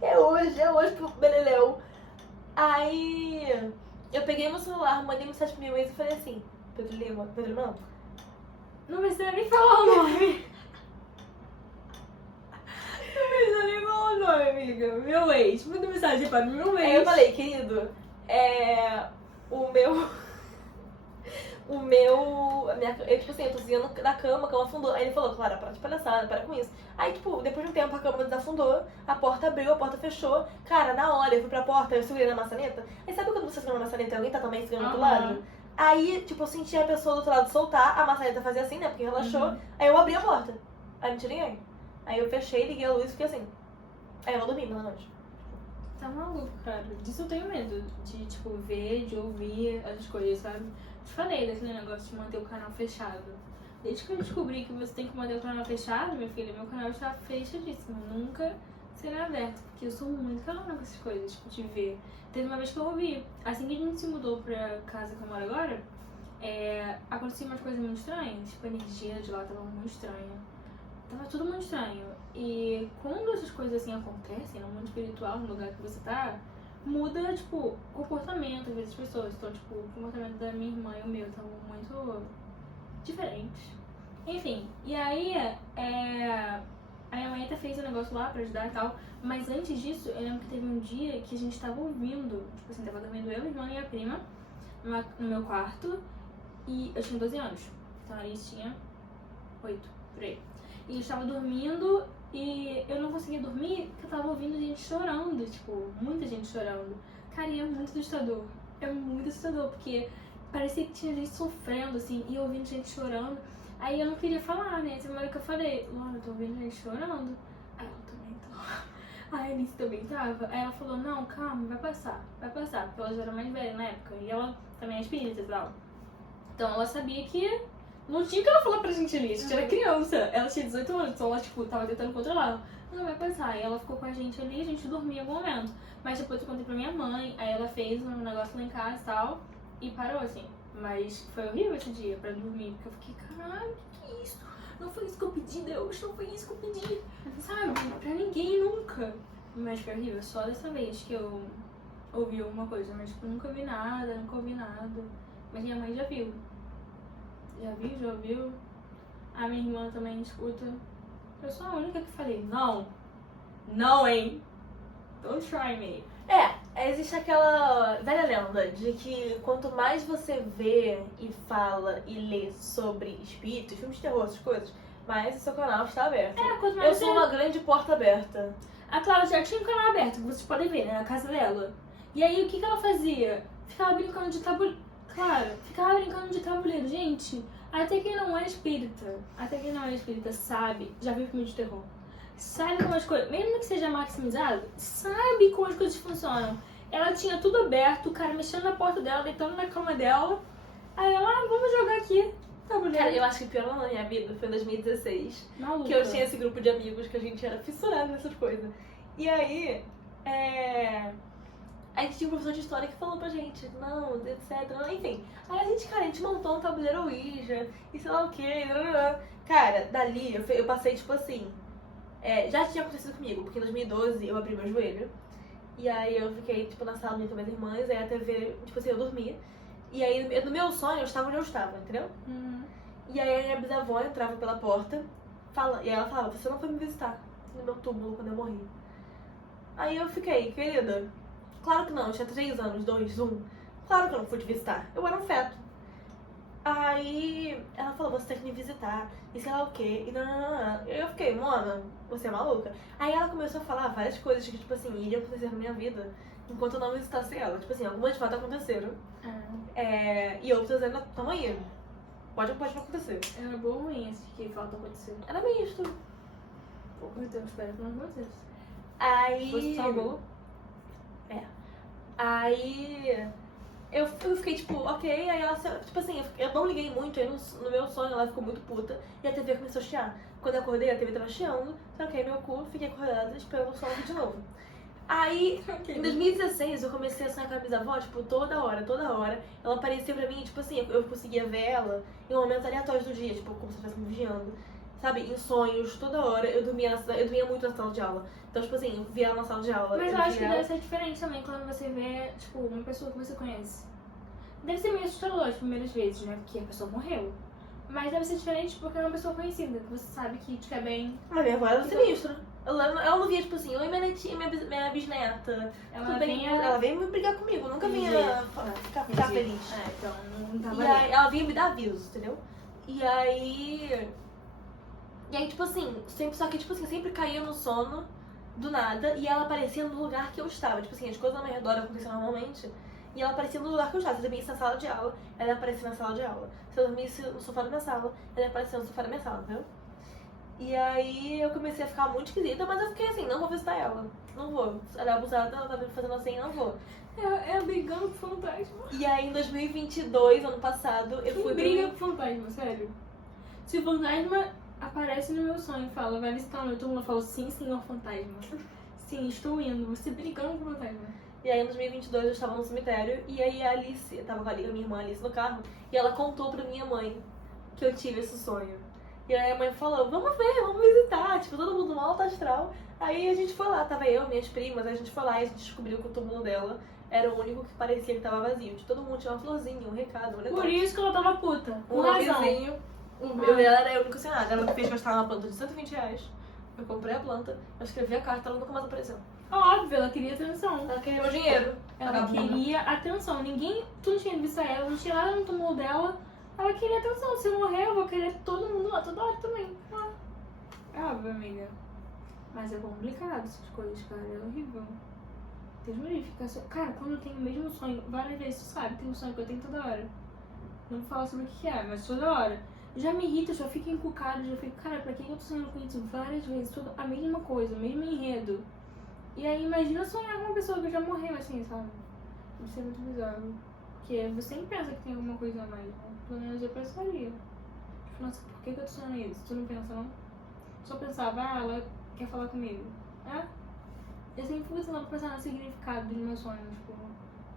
É hoje que o Beleléu. Aí eu peguei meu celular, mandei mensagem pro meu ex e falei assim, Pedro Lima, Pedro não? Não precisa nem falar o nome. Não precisa nem falar o nome, amiga. Meu ex. Manda mensagem para o meu ex. Aí eu falei, querido, eu, tipo assim, eu tô cozinhando da cama, a cama afundou. Aí ele falou, Clara, para de palhaçada, para com isso. Aí, tipo, depois de um tempo a cama desafundou, a porta abriu, a porta fechou. Cara, na hora eu fui pra porta, eu segurei na maçaneta. Aí sabe quando você segura na maçaneta e alguém tá também segurando do outro lado? Aí, tipo, eu senti a pessoa do outro lado soltar, a maçaneta fazia assim, né, porque relaxou. Aí eu abri a porta. Aí não tinha ninguém. Aí eu fechei, liguei a luz e fiquei assim. Aí eu não dormi na noite. Tá maluco, cara. Disso eu tenho medo. De, tipo, ver, de ouvir as coisas, sabe? Te falei daquele negócio de manter o canal fechado. Desde que eu descobri que você tem que manter o canal fechado, minha filha, meu canal está fechadíssimo. Nunca será aberto. Porque eu sou muito calma com essas coisas, tipo, de ver. Teve uma vez que eu ouvi. Assim que a gente se mudou pra casa que eu moro agora, aconteciam umas coisas muito estranhas. Tipo, a energia de lá tava muito estranha. Tava tudo muito estranho. E quando essas coisas assim acontecem no mundo espiritual, no lugar que você tá, muda, tipo, o comportamento às vezes das pessoas. Então, tipo, o comportamento da minha irmã e o meu estavam muito diferentes. Enfim, e aí a minha mãe até fez um negócio lá pra ajudar e tal. Mas antes disso, eu lembro que teve um dia que a gente tava ouvindo, tipo assim, tava dormindo eu, minha irmã e a prima no meu quarto. E eu tinha 12 anos. Então a Alice tinha 8, por aí. E eu estava dormindo e eu não conseguia dormir porque eu tava ouvindo gente chorando, tipo, muita gente chorando. Cara, e é muito assustador. É muito assustador, porque parecia que tinha gente sofrendo, assim, e eu ouvindo gente chorando. Aí eu não queria falar, né? Essa hora que eu falei, Laura, eu tô ouvindo gente chorando. Aí ela também tô. A Alice também tava. Aí ela falou, não, calma, vai passar, porque ela já era mais velha na época. E ela também é espírita e tal. Então ela sabia que não tinha o que ela falar pra gente ali, a gente era criança. Ela tinha 18 anos, então ela, tipo, tava tentando controlar. Não, vai passar. Aí ela ficou com a gente ali, a gente dormia em algum momento. Mas depois eu contei pra minha mãe, aí ela fez um negócio lá em casa e tal, e parou, assim. Mas foi horrível esse dia pra dormir, porque eu fiquei, caralho, que é isso? Não foi isso que eu pedi, Deus, não foi isso que eu pedi. Sabe? Pra ninguém nunca. Mas foi horrível, só dessa vez que eu ouvi alguma coisa, mas tipo, nunca vi nada, nunca ouvi nada. Mas minha mãe já viu. Já ouviu? A minha irmã também escuta. Eu sou a única que falei, não, hein? Don't try me. Existe aquela velha lenda de que quanto mais você vê e fala e lê sobre espíritos, filmes de terror, essas coisas, mais o seu canal está aberto. Quanto Eu mais sou uma grande porta aberta. A Clara já tinha um canal aberto, que vocês podem ver, né, na casa dela. E aí, o que ela fazia? Ficava brincando de tabuleiro. Claro, ficava brincando de tabuleiro. Gente, até quem não é espírita sabe, já viu filme de terror. Sabe como as coisas, mesmo que seja maximizado, sabe como as coisas funcionam. Ela tinha tudo aberto, o cara mexendo na porta dela, deitando na cama dela. Aí ela, vamos jogar aqui. Tabuleiro. Cara, eu acho que o pior ano da minha vida foi em 2016. Maluca. Que eu tinha esse grupo de amigos que a gente era fissurado nessas coisas. E aí, a gente tinha um professor de história que falou pra gente, não, etc. Enfim, aí a gente montou um tabuleiro Ouija e sei lá o que. Cara, dali eu passei tipo assim. Já tinha acontecido comigo, porque em 2012 eu abri meu joelho. E aí eu fiquei tipo na sala com minhas irmãs, aí a TV, tipo assim, eu dormi. E aí no meu sonho eu estava onde eu estava, entendeu? Uhum. E aí a minha bisavó entrava pela porta, e ela falava, você não foi me visitar no meu túmulo quando eu morri. Aí eu fiquei, querida, claro que não, eu tinha 3 anos, 2, 1. Claro que eu não fui te visitar, eu era um feto. Aí ela falou, você tem que me visitar, e sei lá o quê, e não. Eu fiquei, Mona, você é maluca? Aí ela começou a falar várias coisas que, tipo assim, iriam acontecer na minha vida enquanto eu não visitasse ela. Tipo assim, algumas de fato aconteceram. E outras ainda estão aí. Pode não acontecer. Era bom ou ruim esse que falta acontecer? Era misto. Meu Deus, espero que não aconteça. Aí. Se fosse só boa. Aí. Eu fiquei tipo, ok, aí ela, tipo assim, eu não liguei muito, aí no meu sonho ela ficou muito puta e a TV começou a chiar. Quando eu acordei, a TV tava chiando, tranquei meu cu, fiquei acordada esperando o som de novo. Aí, em 2016, eu comecei a sonhar com a bisavó, tipo, toda hora. Ela aparecia pra mim, tipo assim, eu conseguia ver ela em momentos aleatórios do dia, tipo, como se eu estivesse me vigiando. Sabe, em sonhos, toda hora, eu dormia muito na sala de aula. Então, tipo assim, eu via ela na sala de aula. Mas eu acho que deve ser diferente também quando você vê, tipo, uma pessoa que você conhece. Deve ser meio assustador as primeiras vezes, né? Porque a pessoa morreu. Mas deve ser diferente porque é uma pessoa conhecida, que você sabe que te quer bem. Mas minha avó era sinistra. Ela não via, tipo assim, oi minha netinha, minha bisneta. Ela Ela veio me brigar comigo, nunca vinha ficar feliz. Então não tava E aí, ela vinha me dar avisos, entendeu? E aí, tipo assim, só que tipo assim, sempre caía no sono, do nada, e ela aparecia no lugar que eu estava. Tipo assim, as coisas ao meu redor aconteciam normalmente, e ela aparecia no lugar que eu estava. Se eu dormisse na sala de aula, ela aparecia na sala de aula. Se eu dormisse no sofá da minha sala, ela aparecia no sofá da minha sala, entendeu? E aí eu comecei a ficar muito esquisita, mas eu fiquei assim, não vou visitar ela. Não vou. Ela é abusada, ela tá me fazendo assim, não vou. É brigando com fantasma. E aí em 2022, ano passado, eu fui briga com fantasma, sério. Se o fantasma aparece no meu sonho e fala, vai visitar o meu túmulo, eu falo, sim, senhor fantasma. Sim, estou indo. Você brigando com o fantasma. E aí em 2022 eu estava no cemitério, e aí a Alice, eu tava com a minha irmã Alice no carro, e ela contou pra minha mãe que eu tive esse sonho. E aí a mãe falou, vamos ver, vamos visitar, tipo, todo mundo no alto astral. Aí a gente foi lá, tava eu, minhas primas, aí a gente foi lá e a gente descobriu que o túmulo dela era o único que parecia que tava vazio. De todo mundo tinha uma florzinha, um recado, um negócio. Por isso que ela tava puta. Um nomezinho. Ela era o único sem nada. Ela me fez gastar uma planta de R$120. Eu comprei a planta, eu escrevi a carta, ela nunca mais apareceu. Óbvio, ela queria atenção. Ela queria meu dinheiro. Ela queria atenção. Ninguém, tu não tinha visto ela, não tinha nada no túmulo dela. Ela queria atenção. Se eu morrer, eu vou querer todo mundo lá, toda hora também. É óbvio, amiga. Mas é complicado essas coisas, cara. É horrível. Deus me livre, fica só... Cara, quando eu tenho o mesmo sonho, várias vezes, tu sabe, tem um sonho que eu tenho toda hora. Não falo sobre o que é, mas toda hora. Já me irrita, já fico encucada, já fico, cara, pra que eu tô sonhando com isso várias vezes? Tudo a mesma coisa, o mesmo enredo. E aí, imagina sonhar com uma pessoa que já morreu, assim, sabe? Isso é muito bizarro. Porque você sempre pensa que tem alguma coisa a mais, né? Pelo menos eu pensaria. Tipo, nossa, por que eu tô sonhando isso? Tu não pensa, não? Só pensava, ela quer falar comigo. Eu sempre fico tentando pensar no significado dos meus sonhos, tipo...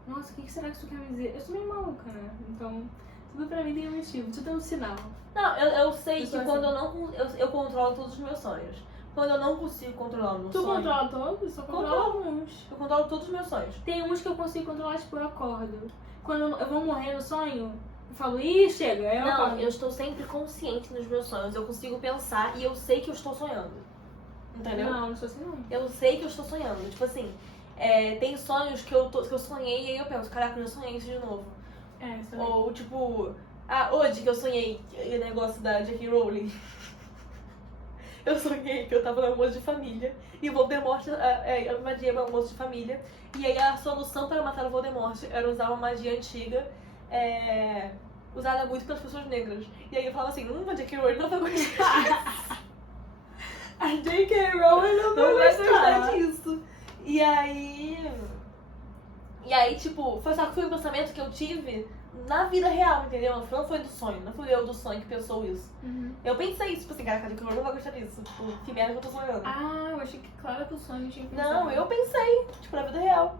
Nossa, o que será que isso quer me dizer? Eu sou meio maluca, né? Então, tudo pra mim tem um motivo, tudo é um sinal. Não, eu sei que assim. quando eu não... Eu controlo todos os meus sonhos. Quando eu não consigo controlar o meu sonho... Tu controla todos? Só controla alguns. Eu controlo todos os meus sonhos. Tem uns que eu consigo controlar, tipo, eu acordo. Quando eu vou morrer no sonho, eu falo, ih, chega, aí eu Não, acordo. eu estou sempre consciente nos meus sonhos. Eu consigo pensar e eu sei que eu estou sonhando. Entendeu? Não sou assim não. Eu sei que eu estou sonhando. Tipo assim, tem sonhos que eu sonhei e aí eu penso, caraca, eu já sonhei isso de novo. Isso aí. Ou tipo, hoje que eu sonhei o negócio da J.K. Rowling. Eu sonhei que eu tava no almoço de família e o Voldemort invadia meu almoço de família. E aí a solução para matar o Voldemort era usar uma magia antiga, usada muito pelas pessoas negras. E aí eu falava assim, a J.K. Rowling não vai gostar. A J.K. Rowling não Não vai gostar gostar disso. E aí, tipo, só que foi um pensamento que eu tive na vida real, entendeu? Não foi do sonho, não fui eu do sonho que pensou isso. Eu pensei isso, tipo assim, caraca, a J.K. Rowling não vai gostar disso. Tipo, que merda que eu tô sonhando. Eu achei que claro que o sonho tinha pensado. Não, eu pensei, tipo, na vida real.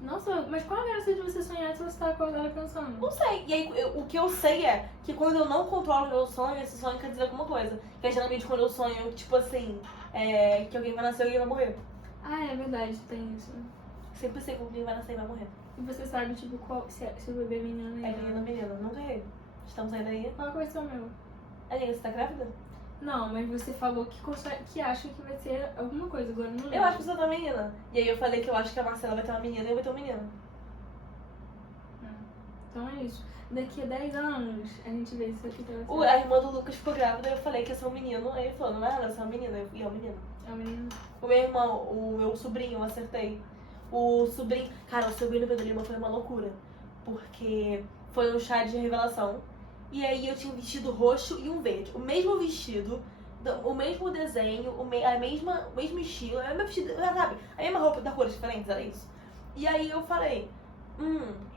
Nossa, mas qual a graça de você sonhar se você tá acordada pensando? Não sei. E aí, o que eu sei é que quando eu não controlo o meu sonho, esse sonho quer dizer alguma coisa. Que é geralmente quando eu sonho, tipo assim, que alguém vai nascer e alguém vai morrer. É verdade, tem isso. Sempre sei que alguém vai nascer e vai morrer. E você sabe, tipo, se o bebê é menino É menina ou menina, nunca errei. Estamos ainda aí. Qual vai ser o meu? Aline, você tá grávida? Não, mas você falou que acha que vai ser alguma coisa, agora eu não lembro. Eu acho que você tá menina. E aí eu falei que eu acho que a Marcela vai ter uma menina e eu vou ter um menino. Então é isso. Daqui a 10 anos a gente vê isso aqui pra você. A irmã do Lucas ficou grávida e eu falei que ia ser um menino. Aí ele falou, não é, vai ser uma menina. E é um menino. É o menino. O meu irmão, o meu sobrinho, eu acertei. O sobrinho. Cara, o sobrinho do Pedro Lima foi uma loucura. Porque foi um chá de revelação. E aí eu tinha um vestido roxo e um verde. O mesmo vestido, o mesmo desenho, o mesmo estilo, a mesma vestido, sabe? A mesma roupa da cores diferentes, era isso. E aí eu falei,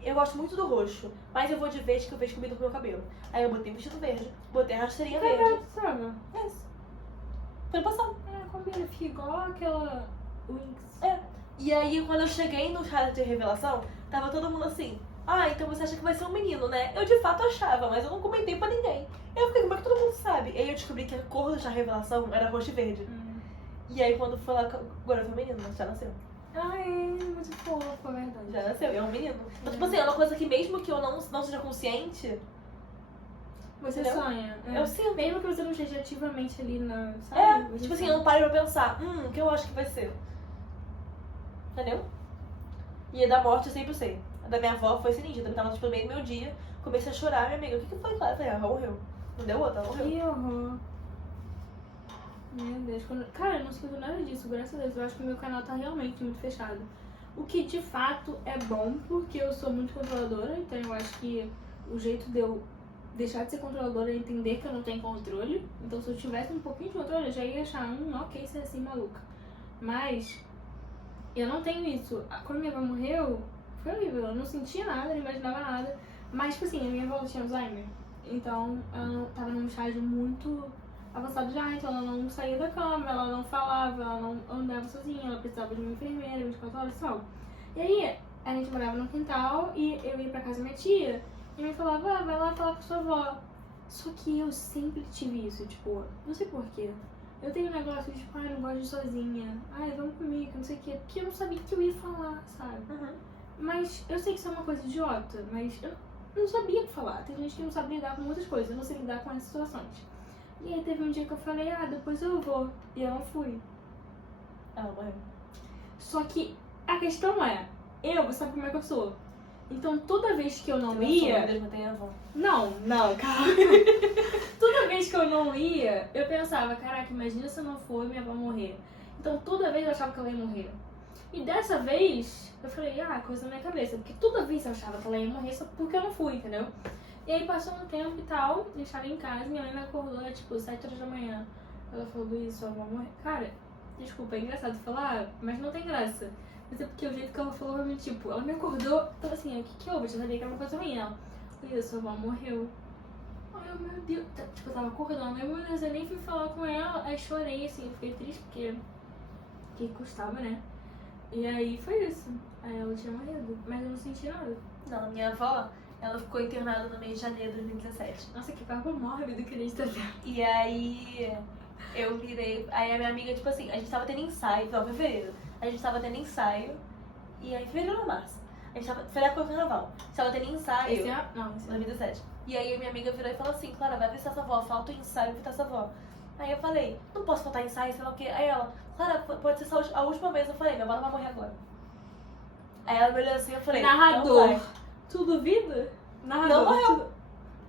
eu gosto muito do roxo, mas eu vou de verde que o verde combina com o meu cabelo. Aí eu botei o vestido verde, botei a rasteirinha verde. Sabe? É isso. Foi passado. Combina, fica igual aquela Winx. E aí, quando eu cheguei no chá de revelação, tava todo mundo assim, então você acha que vai ser um menino, né? Eu de fato achava, mas eu não comentei pra ninguém. Eu fiquei, como é que todo mundo sabe? E aí eu descobri que a cor do chá de revelação era roxo e verde. E aí quando foi lá, agora foi um menino, mas já nasceu. Ai, muito fofo, é verdade. Já nasceu, e é um menino. Então, tipo assim, é uma coisa que mesmo que eu não seja consciente, Você entendeu? sonha. Eu sinto. Mesmo que você não esteja ativamente ali na. Sabe? Você tipo assim, sonha. eu não parei pra pensar, o que eu acho que vai ser. Entendeu? E a da morte eu sempre sei. A da minha avó foi sinistra. Eu tava tipo, no meio do meu dia, comecei a chorar, minha amiga, o que foi, Clara? Eu falei, ela morreu. Não deu outra, ela morreu. Que horror. Meu Deus. Cara, eu não escuto nada disso, graças a Deus. Eu acho que o meu canal tá realmente muito fechado. O que de fato é bom, porque eu sou muito controladora, então eu acho que o jeito de eu deixar de ser controladora é entender que eu não tenho controle. Então se eu tivesse um pouquinho de controle, eu já ia achar, ok, ser assim maluca. Mas eu não tenho isso. Quando minha avó morreu, foi horrível. Eu não sentia nada, não imaginava nada. Mas, tipo assim, a minha avó tinha Alzheimer. Então, ela tava num estágio muito avançado já. Então, ela não saía da cama, ela não falava, ela não andava sozinha. Ela precisava de uma enfermeira, 24 horas só. E aí, a gente morava no quintal e eu ia pra casa da minha tia. E me falava, vai lá falar com sua avó. Só que eu sempre tive isso, tipo, não sei porquê. Eu tenho um negócio de, tipo, não gosto de ir sozinha. Vamos comigo, não sei o quê. Porque eu não sabia o que eu ia falar, sabe? Mas eu sei que isso é uma coisa idiota, mas eu não sabia o que falar. Tem gente que não sabe lidar com muitas coisas, eu não sei lidar com essas situações. E aí teve um dia que eu falei, depois eu vou. E eu não fui. Ela morreu. Só que a questão é, você sabe como é que eu sou. Então toda vez que eu não Meu ia... sonho, Deus mantenha a avó. Não, calma. Toda vez que eu não ia, eu pensava, caraca, imagina se eu não for e minha avó morrer. Então toda vez eu achava que ela ia morrer. E dessa vez, eu falei, coisa na minha cabeça. Porque toda vez eu achava que ela ia morrer só porque eu não fui, entendeu? E aí passou um tempo e tal, eu estava em casa, minha mãe me acordou, tipo, 7 horas da manhã. Ela falou, Luiz, sua avó morreu. Cara, desculpa, é engraçado falar, mas não tem graça. Mas é porque o jeito que ela falou, tipo, ela me acordou, tava assim, o que houve? Eu já sabia que era uma coisa ruim. Ela, Luiz, sua avó morreu. Ai, meu Deus, tipo, eu tava acordando, meu Deus, eu nem fui falar com ela, aí chorei, assim, eu fiquei triste porque que custava, né? E aí foi isso. Aí ela tinha morrido, mas eu não senti nada. Não, minha avó, ela ficou internada no mês de janeiro de 2017. Nossa, que papo mórbido que a gente tá vendo. E aí eu virei. Aí a minha amiga, tipo assim, a gente tava tendo ensaio, não, fevereiro. A gente tava tendo ensaio. E aí, fevereiro ou março? A gente tava. Foi na época do carnaval. A gente tava tendo ensaio. Esse é... Não, esse é... 2017. E aí a minha amiga virou e falou assim, Clara, vai visitar sua avó, falta o ensaio visitar sua avó. Aí eu falei, não posso faltar ensaio, sei lá o quê. Aí ela, Clara, pode ser só a última vez. Eu falei, minha avó não vai morrer agora. Aí ela me olhou assim e eu falei, Narrador. Não vai. Tu duvida? Narrador. Não morreu.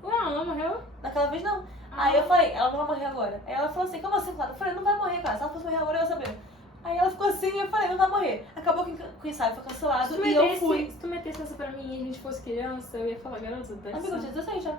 Ué, ela não morreu? Naquela vez não. Aí eu falei, ela não vai morrer agora. Aí ela falou assim, como assim, Clara? Eu falei, não vai morrer, cara. Se ela fosse morrer agora, eu ia saber. Aí ela ficou assim e eu falei, não vai morrer. Acabou que o ensaio foi cancelado e eu fui. Se tu metesse essa pra mim e a gente fosse criança, eu ia falar, garota, deve Amigo, eu ser. tinha 16 já.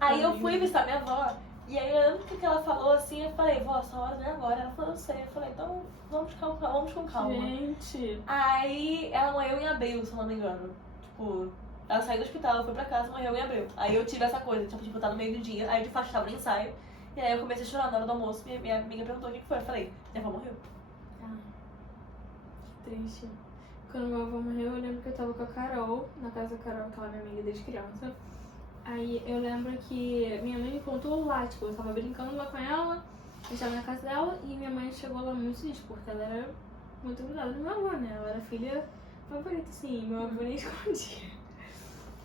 Aí eu fui visitar minha avó. E aí eu lembro que ela falou assim, eu falei, vó, essa hora não é agora. Ela falou, eu sei. Eu falei, então vamos com calma. Gente. Aí ela morreu em abril, se eu não me engano. Tipo, ela saiu do hospital, ela foi pra casa, morreu em abril. Aí eu tive essa coisa, tipo, tá no meio do dia. Aí eu de fato tava no ensaio. E aí eu comecei a chorar na hora do almoço. Minha amiga perguntou o que foi. Eu falei, minha avó morreu. Ah, que triste. Quando meu avô morreu, eu lembro que eu tava com a Carol, na casa da Carol, que ela é minha amiga desde criança. Aí eu lembro que minha mãe me contou lá, tipo, eu tava brincando lá com ela, a gente tava na casa dela e minha mãe chegou lá muito triste, porque ela era muito grudada do meu avô, né? Ela era filha favorita, assim, meu avô nem escondia.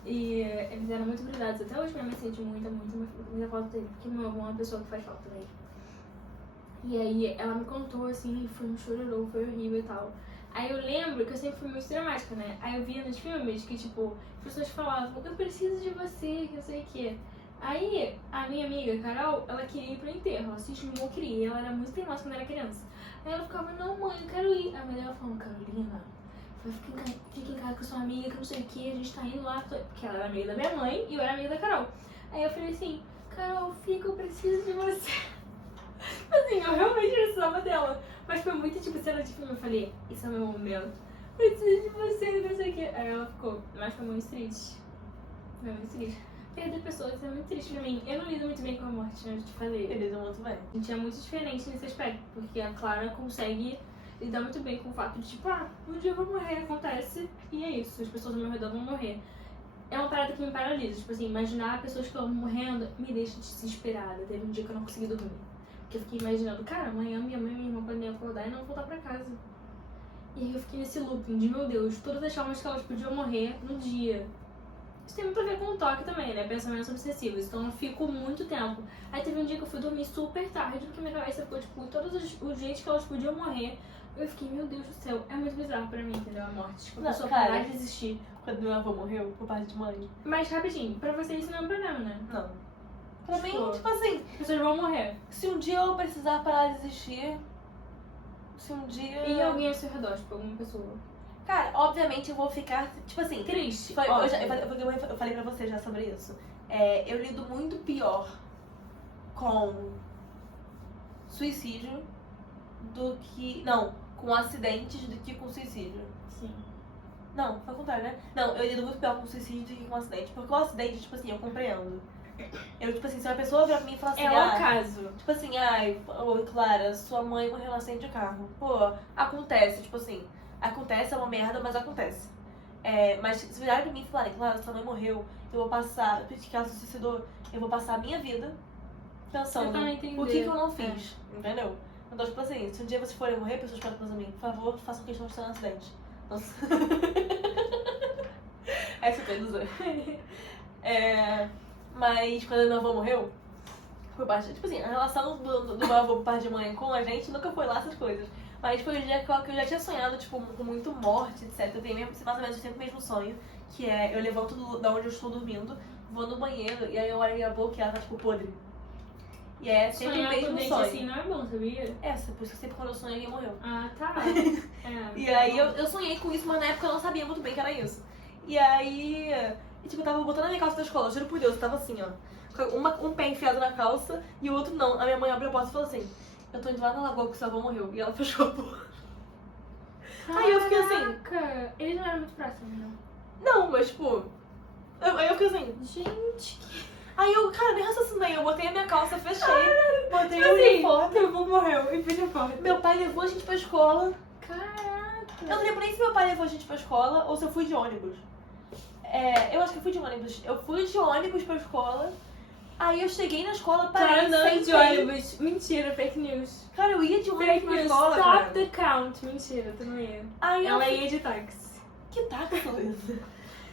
E eles eram muito grudados. Até hoje minha mãe sente muita falta dele, porque meu avô é uma pessoa que faz falta dele. E aí ela me contou assim, foi um chororô, foi horrível e tal. Aí eu lembro que eu sempre fui muito dramática, né? Aí eu via nos filmes que, tipo, as pessoas falavam, eu preciso de você, que não sei o quê. Aí a minha amiga, Carol, ela queria ir pro enterro, ela cismou, eu queria, ela era muito teimosa quando era criança. Aí ela ficava, não mãe, eu quero ir. A mãe dela falou, Carolina, fica em casa com sua amiga, que não sei o que, a gente tá indo lá, porque ela era amiga da minha mãe e eu era amiga da Carol. Aí eu falei assim, Carol, fica, eu preciso de você. Assim, eu realmente precisava dela. Mas foi muito tipo cena de filme, eu falei, esse é o meu momento. Preciso de você, não sei o que. Aí ela ficou, mas foi muito triste. Foi muito triste. Perder pessoas é muito triste pra mim. Eu não lido muito bem com a morte, né? Eu te falei. Eles lidam muito bem. A gente é muito diferente nesse aspecto, porque a Clara consegue lidar muito bem com o fato de, tipo, um dia eu vou morrer, acontece, e é isso, as pessoas ao meu redor vão morrer. É uma parada que me paralisa, tipo assim, imaginar pessoas que estão morrendo me deixa desesperada. Teve um dia que eu não consegui dormir. Porque eu fiquei imaginando, cara, amanhã minha mãe e minha irmã podem acordar e não voltar pra casa. E aí eu fiquei nesse looping de, meu Deus, todas as formas que elas podiam morrer no dia. Isso tem muito a ver com o toque também, né? Pensamentos obsessivos. Então eu fico muito tempo. Aí teve um dia que eu fui dormir super tarde, porque minha cabeça ficou, tipo, todos os jeitos que elas podiam morrer. Eu fiquei, meu Deus do céu, é muito bizarro pra mim, entendeu? A morte. Tipo, a Não, pessoa cara, parar de existir. Quando meu avô morreu, por parte de mãe. Mas rapidinho, pra você isso não é um problema, né? Não. Pra mim, Tipo, tipo assim, as pessoas vão morrer. se um dia eu precisar parar de existir, se um dia... E alguém ao seu redor, tipo, alguma pessoa. Cara, obviamente eu vou ficar, tipo assim... Triste. Eu falei pra você já sobre isso. Eu lido muito pior com suicídio do que... Não, com acidentes do que com suicídio. Sim. Não, foi o contrário, né? Não, eu lido muito pior com suicídio do que com acidente. Porque o acidente, tipo assim, eu compreendo. Eu, tipo assim, se uma pessoa virar pra mim e falar assim... É o acaso. Tipo assim, ai, ô, Clara, sua mãe morreu no acidente de carro. Pô, acontece, tipo assim, acontece, é uma merda, mas acontece. Mas se virar pra mim e falarem, Clara, sua mãe morreu, eu vou passar, que ela se suicidou, eu vou passar a minha vida pensando o que eu não fiz, entendeu? Então, tipo assim, se um dia vocês forem morrer, pessoas próximas a mim, por favor, façam questão de estar no acidente. Nossa. É isso que eu quero dizer. Mas quando meu avô morreu, por parte, tipo assim, a relação do meu avô por parte de mãe com a gente nunca foi lá essas coisas. Mas foi um dia que eu já tinha sonhado, tipo, com muito morte, etc. Eu tenho mais ou menos sempre o mesmo sonho, que é eu levanto da onde eu estou dormindo, vou no banheiro e aí eu olho minha boca e ela tá, tipo, podre. E é sempre Sonhar o mesmo com dente sonho. assim não é bom, sabia? Por isso que sempre quando eu sonho alguém morreu. Ah, tá. E aí eu sonhei com isso, mas na época eu não sabia muito bem que era isso. E aí, tipo, eu tava botando a minha calça da escola, juro por Deus, eu tava assim, ó. Com um pé enfiado na calça e o outro não. A minha mãe abriu a porta e falou assim, eu tô indo lá na lagoa porque seu avô morreu. E ela fechou a porta. Aí eu fiquei assim... Caraca, eles não eram muito próximos, não. Não, mas tipo... Aí eu fiquei assim... Gente, Aí eu, cara, nem raciocinei. Eu botei a minha calça, fechei. Botei tipo o assim, uniforme. teu avô morreu e fez a porta. Meu pai levou a gente pra escola. Caraca. Eu não lembro nem se meu pai levou a gente pra escola ou se eu fui de ônibus. Eu acho que eu fui de ônibus. Eu fui de ônibus pra escola. Aí eu cheguei na escola, Tá parei, andando de sentei. ônibus. Mentira, fake news. Cara, eu ia de ônibus Fake pra news, escola, stop cara. the count. Mentira, tu não ia. Aí eu... Ela ia de táxi. Que táxi, Luísa?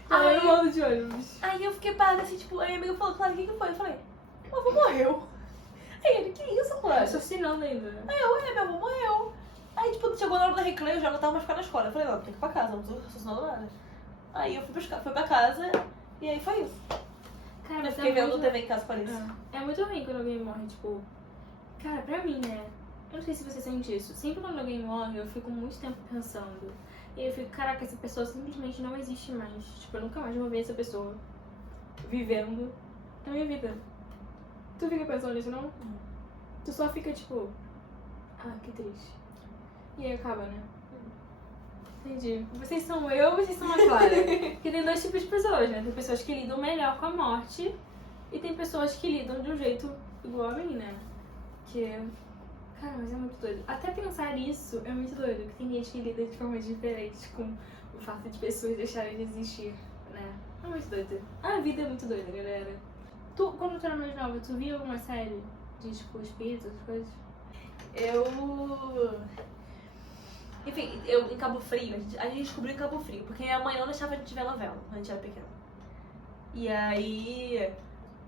Ela Aí- não anda de ônibus. Aí eu fiquei parada assim, tipo, aí o amigo falou, Clara, o que foi? Eu falei, meu avô morreu. Aí ele, que isso, Clara? Raciocinando ainda. Aí eu, meu avô morreu. Aí, tipo, chegou na hora da recreio, eu já não tava mais ficando na escola. Eu falei, não, tem que ir pra casa, não tô raciocinando nada. Aí eu fui pra casa e aí foi isso. Cara, Eu mas fiquei é vendo muito... TV em casa com a Alice. É muito ruim quando alguém morre, tipo... Cara, pra mim, né? Eu não sei se você sente isso. Sempre quando alguém morre, eu fico muito tempo pensando. E eu fico, caraca, essa pessoa simplesmente não existe mais. Tipo, eu nunca mais vou ver essa pessoa vivendo na minha vida. Tu fica pensando nisso, não? Tu só fica, tipo... Ah, que triste. E aí acaba, né? Entendi. Vocês são eu ou vocês são a Clara? Porque tem dois tipos de pessoas, né? Tem pessoas que lidam melhor com a morte e tem pessoas que lidam de um jeito igual a mim, né? Que... Cara, mas é muito doido. Até pensar nisso é muito doido. Que tem gente que lida de formas diferentes com o fato de pessoas deixarem de existir, né? É muito doido. A vida é muito doida, galera. Tu, quando tu era mais nova, tu via alguma série de, tipo, espíritos, essas coisas? Enfim, eu em Cabo Frio, a gente descobriu em Cabo Frio, porque a mãe não deixava a gente ver novela quando a gente era pequeno. E aí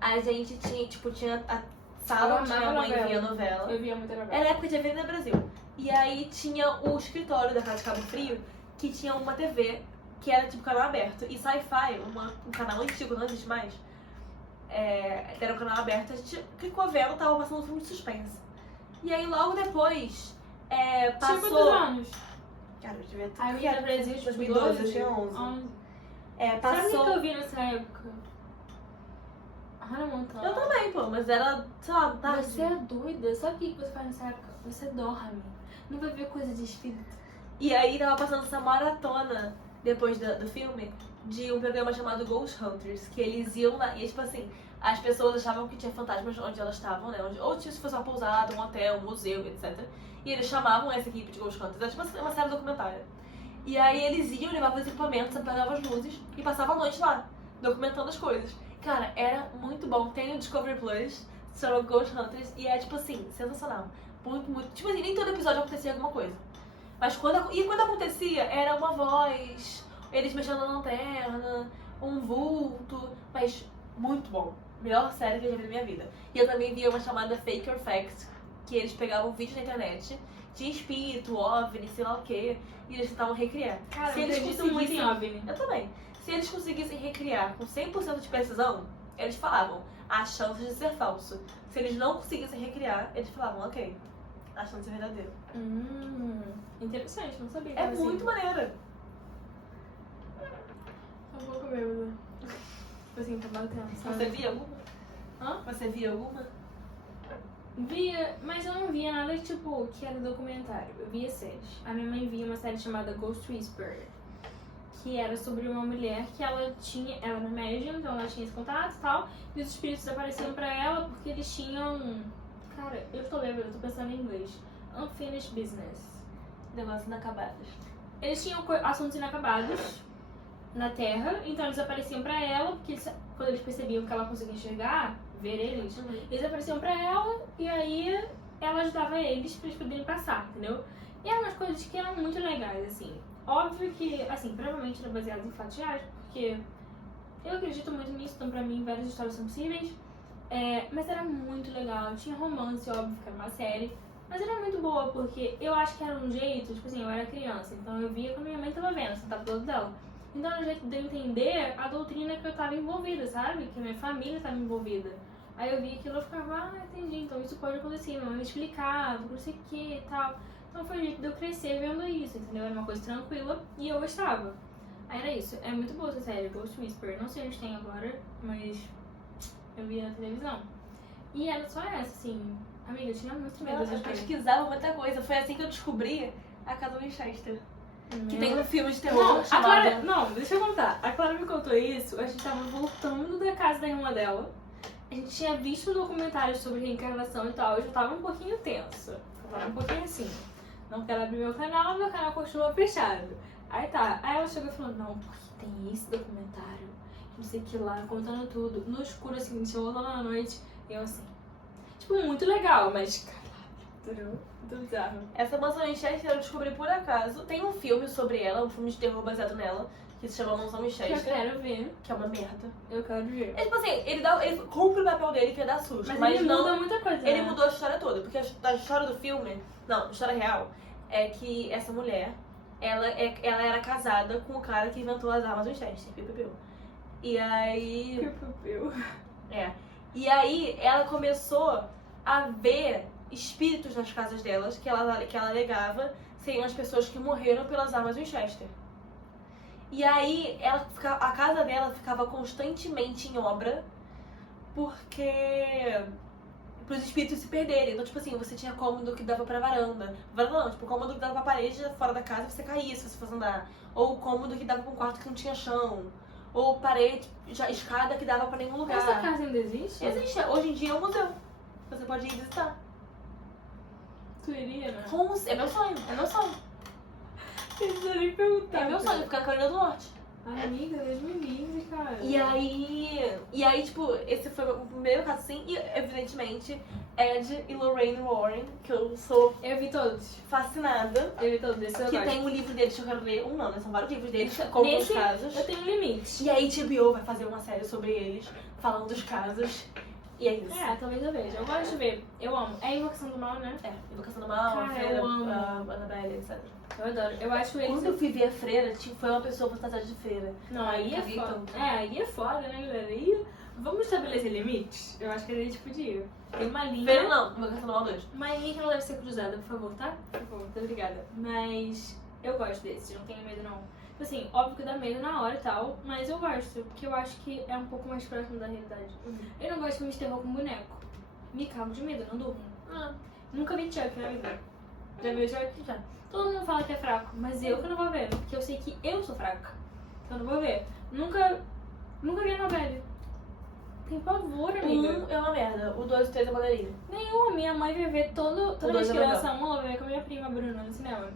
a gente tinha a sala onde minha mãe via novela. Eu via muita novela. Era época de Avenida Brasil. E aí tinha o escritório da Casa de Cabo Frio, que tinha uma TV que era tipo canal aberto. E Sci-Fi, um canal antigo, não existe mais, era um canal aberto, a gente clicou vendo, tava passando um filme de suspense. E aí logo depois passou... Tinha quantos anos? Cara, eu devia ter... Avenida Brasil, tipo, 2012, eu tinha 11. Sabe o Passou... que eu vi nessa época? Hannah Montana. Eu também, pô, mas era, sei lá, tarde. Você é doida? Sabe o que você faz nessa época? Você dorme. Não vai ver coisa de espírito. E aí tava passando essa maratona, depois do filme, de um programa chamado Ghost Hunters, que eles iam lá, e tipo assim, as pessoas achavam que tinha fantasmas onde elas estavam, né? Ou se fosse uma pousada, um hotel, um museu, etc. E eles chamavam essa equipe de Ghost Hunters, era tipo assim, uma série documentária. E aí eles iam, levavam os equipamentos, apagavam as luzes e passavam a noite lá, documentando as coisas. Cara, era muito bom. Tem o Discovery Plus, se chama Ghost Hunters, e é tipo assim, sensacional. Muito, muito. Tipo assim, nem todo episódio acontecia alguma coisa. Mas quando acontecia, era uma voz, eles mexendo na lanterna, um vulto, mas muito bom. Melhor série que eu já vi na minha vida. E eu também via uma chamada Fake or Fact, que eles pegavam vídeos na internet de espírito, OVNI, sei lá o que, e eles tentavam recriar. Cara, se eu eles acredito muito em OVNI. Eu também. Se eles conseguissem recriar com 100% de precisão, eles falavam, há chance de ser falso. Se eles não conseguissem recriar, eles falavam, ok, há chance de ser verdadeiro. Interessante, não sabia. É muito maneiro. Um pouco mesmo. Tipo assim, tá batendo, sabe? Você via alguma? Hã? Você via alguma? Via, mas eu não via nada tipo que era documentário. Eu via séries. A minha mãe via uma série chamada Ghost Whisperer, que era sobre uma mulher que ela era médium, então ela tinha esse contato e tal, e os espíritos apareciam pra ela porque eles tinham... Cara, eu tô bêbada, eu tô pensando em inglês. Unfinished business. Negócios inacabados. Eles tinham assuntos inacabados na Terra, então eles apareciam pra ela, porque quando eles percebiam que ela conseguia enxergar, ver eles, eles apareciam pra ela e aí ela ajudava eles pra eles poderem passar, entendeu? E eram umas coisas que eram muito legais, assim. Óbvio que, assim, provavelmente era baseado em fatos reais, porque eu acredito muito nisso, então pra mim várias histórias são possíveis. Mas era muito legal, tinha romance, óbvio, que era uma série, mas era muito boa, porque eu acho que era um jeito, tipo assim, eu era criança, então eu via quando minha mãe tava vendo, sentava do lado dela. Então era um jeito de eu entender a doutrina que eu tava envolvida, sabe? Que a minha família tava envolvida. Aí eu via aquilo e eu ficava, entendi, então isso pode acontecer, minha mãe me explicava, não sei o que e tal. Então foi o jeito de eu crescer vendo isso, entendeu? Era uma coisa tranquila e eu gostava. Aí era isso, é muito boa essa série, Ghost Whisperer. Não sei onde tem agora, mas eu via na televisão. E era só essa, assim, amiga, eu tinha muito medo dessas Eu coisas. pesquisava muita coisa. Foi assim que eu descobri a Casa Winchester. Que tem um filme de Não, terror a chamado... Clara, não, deixa eu contar. A Clara me contou isso, a gente tava voltando da casa da irmã dela. A gente tinha visto um documentário sobre reencarnação e tal, eu já tava um pouquinho tensa. Eu tava um pouquinho assim. Não quero abrir meu canal continua fechado. Aí tá, aí ela chegou e falou, não, porque tem esse documentário, não sei o que lá, contando tudo. No escuro, assim, a gente voltou na noite, e eu assim, tipo, muito legal, mas caralho, entendeu? Muito bizarro. Essa mansão Winchester eu descobri por acaso. Tem um filme sobre ela, um filme de terror baseado nela, que se chama Mansão Eu Winchester, quero ver, que é uma merda. eu quero ver. É tipo assim, ele cumpre o papel dele, que é dar susto, Mas ele não... muda muita coisa, Ele né? mudou a história toda, porque a história do filme, não, a história real, é que essa mulher, ela era casada com o cara que inventou as armas Winchester. Piu, piu, piu. E aí... Piu, piu, piu. E aí ela começou a ver espíritos nas casas delas, que ela alegava seriam as pessoas que morreram pelas armas Winchester. E aí a casa dela ficava constantemente em obra, porque pros espíritos se perderem. Então, tipo assim, você tinha cômodo que dava pra varanda. Varanda não, tipo, cômodo que dava pra parede fora da casa e você caía se você fosse andar. Ou cômodo que dava pra um quarto que não tinha chão. Ou parede, escada que dava pra nenhum lugar. Essa casa ainda existe? Existe. Hoje em dia é um museu. Você pode ir visitar. Tu iria, né? É meu sonho, é meu sonho. Eu não precisa nem perguntar. É meu sonho, ficar na Carolina do Norte. Amiga, 2015, cara. E aí, tipo, esse foi o primeiro caso assim, e evidentemente Ed e Lorraine Warren, que eu sou Eu vi todos. fascinada. Eu vi todos, esse eu Que gosto. tem um livro deles que eu quero ler, não, né? São vários livros deles, com os Nesse, casos. eu tenho um limite. E a HBO vai fazer uma série sobre eles, falando dos casos. E é isso. Talvez eu veja. Eu gosto de ver. Eu amo. É Invocação do Mal, né? Invocação do Mal, Cara, Freira, eu amo. Annabelle, etc. Eu adoro. Eu acho eles... Quando eu fui ver a Freira, foi uma pessoa fantasiada de Freira. Não, aí é Acredito. foda. Aí é foda, né, galera? Aí vamos estabelecer limites? Eu acho que a gente podia. Tem uma linha... Freira não, Invocação do Mal 2. Uma linha que não deve ser cruzada, por favor, tá? Por favor, muito obrigada. Mas eu gosto desses, não tenho medo não. Assim, óbvio que dá medo na hora e tal, mas eu gosto, porque eu acho que é um pouco mais próximo da realidade. Eu não gosto de filme de terror com boneco. Me cago de medo, eu não durmo. Nunca vi Chuck na vida. Já viu Chuck? Já. Todo mundo fala que é fraco, mas eu que não vou ver, porque eu sei que eu sou fraca. Então eu não vou ver. Nunca vi a novela. Tem pavor, amiga. É uma merda, o 2 e o 3 é maneirinho. Nenhuma. Minha mãe vai ver toda dois vez é que melhor. lança um, ela vai ver com a minha prima Bruna no cinema.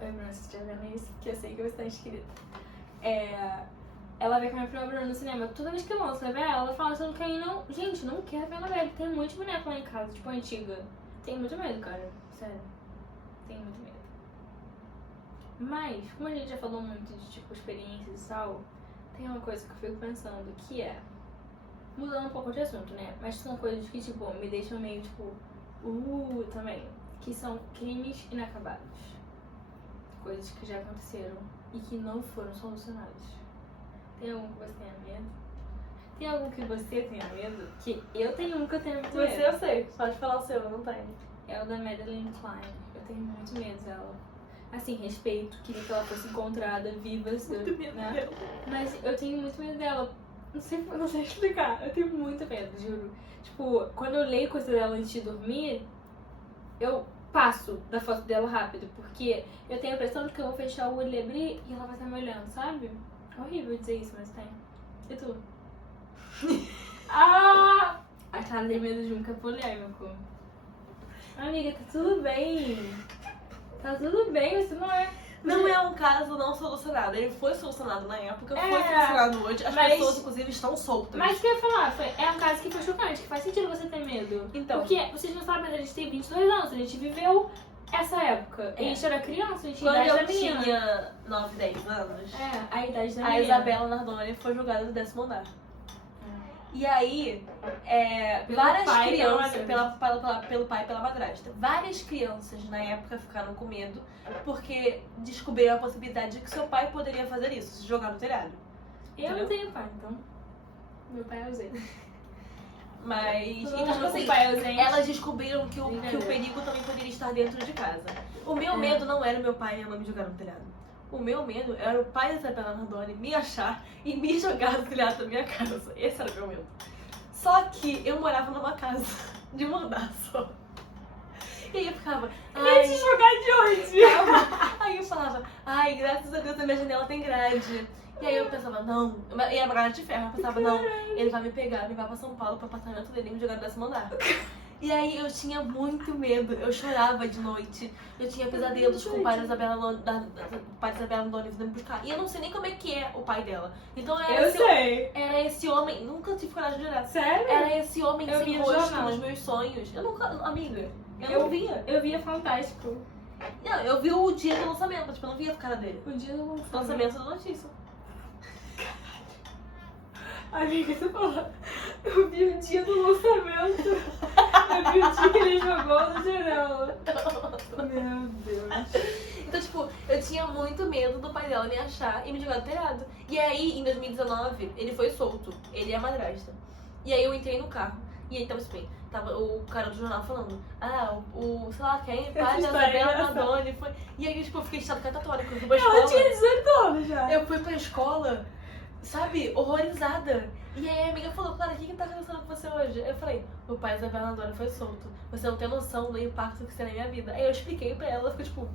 Oi, Bruna, se estiver vendo isso, que eu sei que você está inscrita. Ela vê com a minha prima Bruna no cinema. Toda vez que lança, vai ver ela fala, você não quer ir não? Gente, não quero ver a novela. Tem muito boneco lá em casa, tipo antiga. Tenho muito medo, cara. Sério. Tenho muito medo. Mas, como a gente já falou muito de tipo experiências e tal, tem uma coisa que eu fico pensando, que é, mudando um pouco de assunto, né? Mas são coisas que, tipo, me deixam meio, tipo, também. Que são crimes inacabados. Coisas que já aconteceram e que não foram solucionadas. Tem algum que você tenha medo? Tem algum que você tenha medo? Que eu tenho um que eu tenho muito medo. Você eu sei, pode falar o seu, eu não tenho. É o da Madeline Klein. Eu tenho muito medo dela. Assim, respeito, queria que ela fosse encontrada viva, Muito medo né? dela. Mas eu tenho muito medo dela. Não sei explicar. Eu tenho muito medo, juro. Tipo, quando eu leio coisa dela antes de dormir, eu passo da foto dela rápido, porque eu tenho a impressão de que eu vou fechar o olho e abrir e ela vai estar me olhando, sabe? É horrível dizer isso, mas tem. E tu? A cara tem medo de um que é polêmico. Amiga, tá tudo bem. Tá tudo bem, você não é. Não é um caso não solucionado. Ele foi solucionado na época, foi É, solucionado hoje. As mas- pessoas, inclusive, estão soltas. Mas o que eu ia falar, é um caso que foi chocante, que faz sentido você ter medo. Então. Porque vocês não sabem, mas a gente tem 22 anos, a gente viveu essa época. A gente era criança, a gente tinha a Quando idade eu da menina. tinha 9, 10 anos, A idade da a menina. Isabela Nardoni foi julgada no 10º andar. E aí, Pelo várias pai e pela crianças, pelo pai e pela madrasta, várias crianças na época ficaram com medo porque descobriram a possibilidade de que seu pai poderia fazer isso, se jogar no telhado. Eu não Entendeu? tenho pai, então. Meu pai é ausente. Mas, Todo então, mundo com assim, pai ausente. elas descobriram que o Brincadeira. perigo também poderia estar dentro de casa. O meu medo não era o meu pai e minha mãe me jogar no telhado. O meu medo era o pai da Isabela Nardoni me achar e me jogar no telhado da minha casa. Esse era o meu medo. Só que eu morava numa casa de um andar só. E aí eu ficava, Ia te jogar de onde? calma. Aí eu falava, ai, graças a Deus a minha janela tem grade. E aí eu pensava, não, e era grade de ferro. Eu pensava, não, ele vai me pegar, me levar pra São Paulo, pro apartamento dele e me jogar no 10º andar. E aí eu tinha muito medo, eu chorava de noite, eu tinha pesadelos com o pai da Isabela Nardoni vindo me buscar. E eu não sei nem como é que é o pai dela. Então Eu sei. era esse homem, nunca tive coragem de olhar. Sério? Era esse homem Eu sem via rosto jornal. nos meus sonhos. Eu nunca, amiga, eu Eu- não via. Eu via Fantástico. Não, eu vi o dia do lançamento, tipo, eu não via a cara dele. O dia do O lançamento. lançamento da notícia. Amiga, você falou. Eu vi o dia do lançamento. Eu vi o dia que ele jogou na janela. Meu tinha muito medo do pai dela me achar e me jogar do telhado. E aí, em 2019, ele foi solto. Ele e a madrasta. E aí eu entrei no carro. E aí tava assim, tava o cara do jornal falando, sei lá quem, pai da Isabela Nadoni foi. E aí, tipo, eu fiquei estado catatónico, eu fui pra escola. Ela tinha 18 anos já. Eu fui pra escola, sabe, horrorizada. E aí a amiga falou, cara, o que tá acontecendo com você hoje? Eu falei, o pai da Isabela Nadoni foi solto. Você não tem noção do impacto que isso tem na minha vida. Aí eu expliquei pra ela, ela ficou tipo...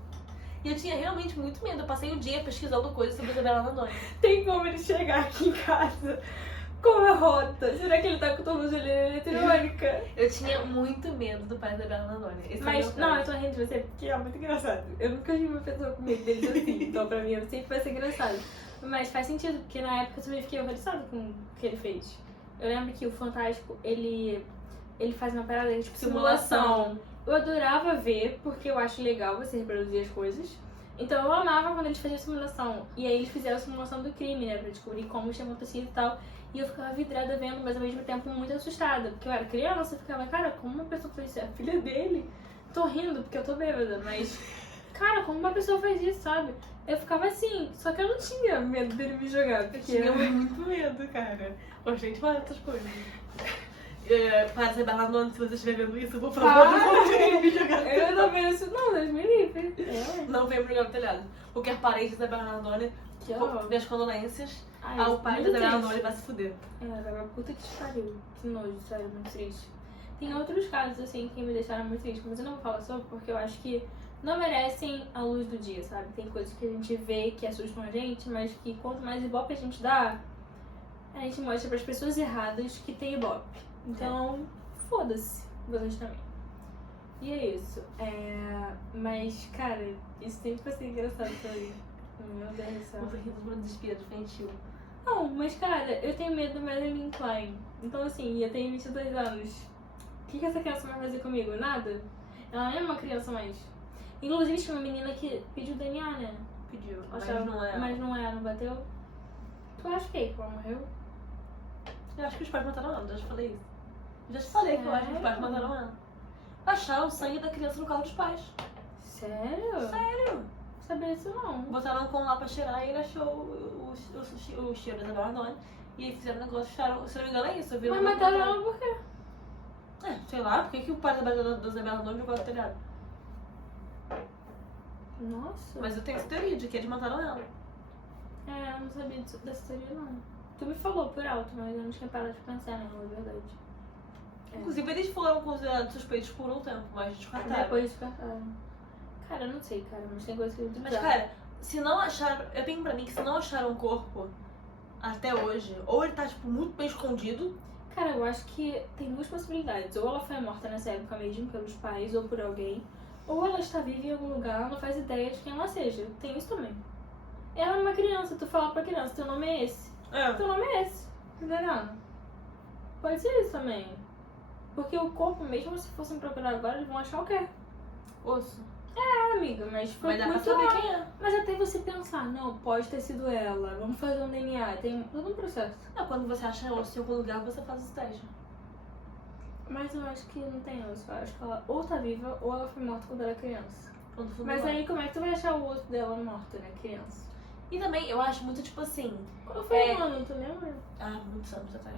E eu tinha realmente muito medo. Eu passei o dia pesquisando coisas sobre a Isabela Nadoni. Tem como ele chegar aqui em casa com a rota? Será que ele tá com tornozeleira eletrônica? Eu tinha muito medo do pai da Isabela Nadoni. Esse Mas, não, eu tô rindo de você porque é muito engraçado. Eu nunca vi uma pessoa com medo deles assim. Então, pra mim, sempre vai ser engraçado. Mas faz sentido, porque na época eu também fiquei horrorizada com o que ele fez. Eu lembro que o Fantástico, ele faz uma parada tipo simulação. Eu adorava ver, porque eu acho legal você reproduzir as coisas. Então eu amava quando eles faziam simulação. E aí eles fizeram a simulação do crime, né? Pra descobrir como tinha acontecido e tal. E eu ficava vidrada vendo, mas ao mesmo tempo muito assustada. Porque eu era criança, eu ficava, cara, como uma pessoa fez isso? É a filha dele. Tô rindo porque eu tô bêbada, mas... Cara, como uma pessoa faz isso, sabe? Eu ficava assim, só que eu não tinha medo dele me jogar. Porque Eu tinha muito medo, cara. Gostei de falar essas coisas. Para ser Nadoni, se você estiver vendo isso, por favor, não venha me jogar no Eu telhado. não vejo isso, não, Deus me livre. Não venha me jogar no telhado. Qualquer parente da Isabela Nadoni, Que horror. minhas condolências Ai, ao pai da muito Isabela triste. Nadoni vai se fuder. Agora, puta que te pariu. Que nojo, sério, muito triste. Tem outros casos, assim, que me deixaram muito triste, mas eu não vou falar sobre porque eu acho que não merecem a luz do dia, sabe? Tem coisas que a gente vê que assustam a gente, mas que quanto mais ibope a gente dá, a gente mostra pras pessoas erradas que tem ibope. Então, foda-se, vocês também. E é isso. Mas, cara, isso sempre vai ser engraçado pra mim. Meu Deus do céu. Muito rindo por um desespero infantil. Não, mas cara, eu tenho medo do Madeline Klein. Então assim, eu tenho 22 anos. O que essa criança vai fazer comigo? Nada? Ela não é uma criança mais. Inclusive tinha uma menina que pediu DNA, né? Pediu, Mas não é. não bateu. Tu acha que ela morreu? Eu acho que os pais mataram ela, já te falei isso. Já te falei que eu acho que os pais mataram ela. Acharam o sangue da criança no carro dos pais. Sério? Sério? Não sabia isso não. Botaram o cão lá pra cheirar e ele achou o cheiro da Isabela Nadoni. E aí fizeram um negócio, acharam, se não me engano é isso. Eu vi Mas uma mataram matéria. ela por quê? Sei lá, por que o pai da Isabela Nadoni jogou no telhado? Nossa. Mas eu tenho essa teoria de que eles mataram ela. Eu não sabia dessa teoria não. Tu me falou por alto, mas eu não tinha parado de pensar nela, é verdade. Inclusive eles foram considerados suspeitos por um tempo, mas descartaram. Depois descartaram. Cara, eu não sei, cara, mas tem coisa que eu Mas cara, se não acharam. Eu tenho pra mim que se não acharam o corpo até hoje, ou ele tá tipo muito bem escondido. Cara, eu acho que tem duas possibilidades. Ou ela foi morta nessa época mesmo pelos pais ou por alguém. Ou ela está viva em algum lugar, ela não faz ideia de quem ela seja. Tem isso também. Ela é uma criança, tu fala pra criança, teu nome é esse. Teu nome é esse. Entendeu? Pode ser isso também. Porque o corpo, mesmo se fossem procurar agora, eles vão achar o quê? Osso. Amiga, mas foi Mas dá pra muito saber rápido. quem é. Mas até você pensar, não, pode ter sido ela, vamos fazer um DNA, tem todo um processo. Quando você acha osso em algum lugar, você faz esse teste. Mas eu acho que não tem osso, eu acho que ela ou tá viva ou ela foi morta quando era criança. Quando for Mas lá. aí como é que tu vai achar o osso dela morta, né, criança? E também eu acho muito tipo assim. Qual foi o ano, tu lembra? Muitos anos atrás.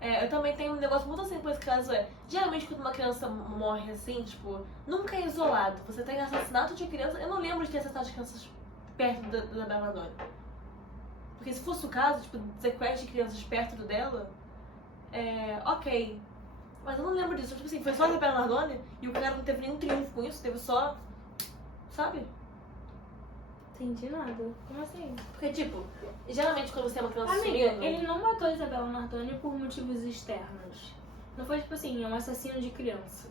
Eu também tenho um negócio muito assim com esse caso. Geralmente quando uma criança morre assim, tipo, nunca é isolado. Você tem assassinato de criança. Eu não lembro de ter assassinato de crianças perto da Isabela Nadoni. Porque se fosse o caso, tipo, sequestro de crianças perto dela, ok. Mas eu não lembro disso. Tipo assim, foi só a Isabela Nadoni e o cara não teve nenhum triunfo com isso, teve só. Sabe? Entendi nada. Como assim? Porque, tipo, geralmente quando você é uma criança Amiga, sumindo... ele não matou a Isabela Nardoni por motivos externos. Não foi tipo assim, é um assassino de criança.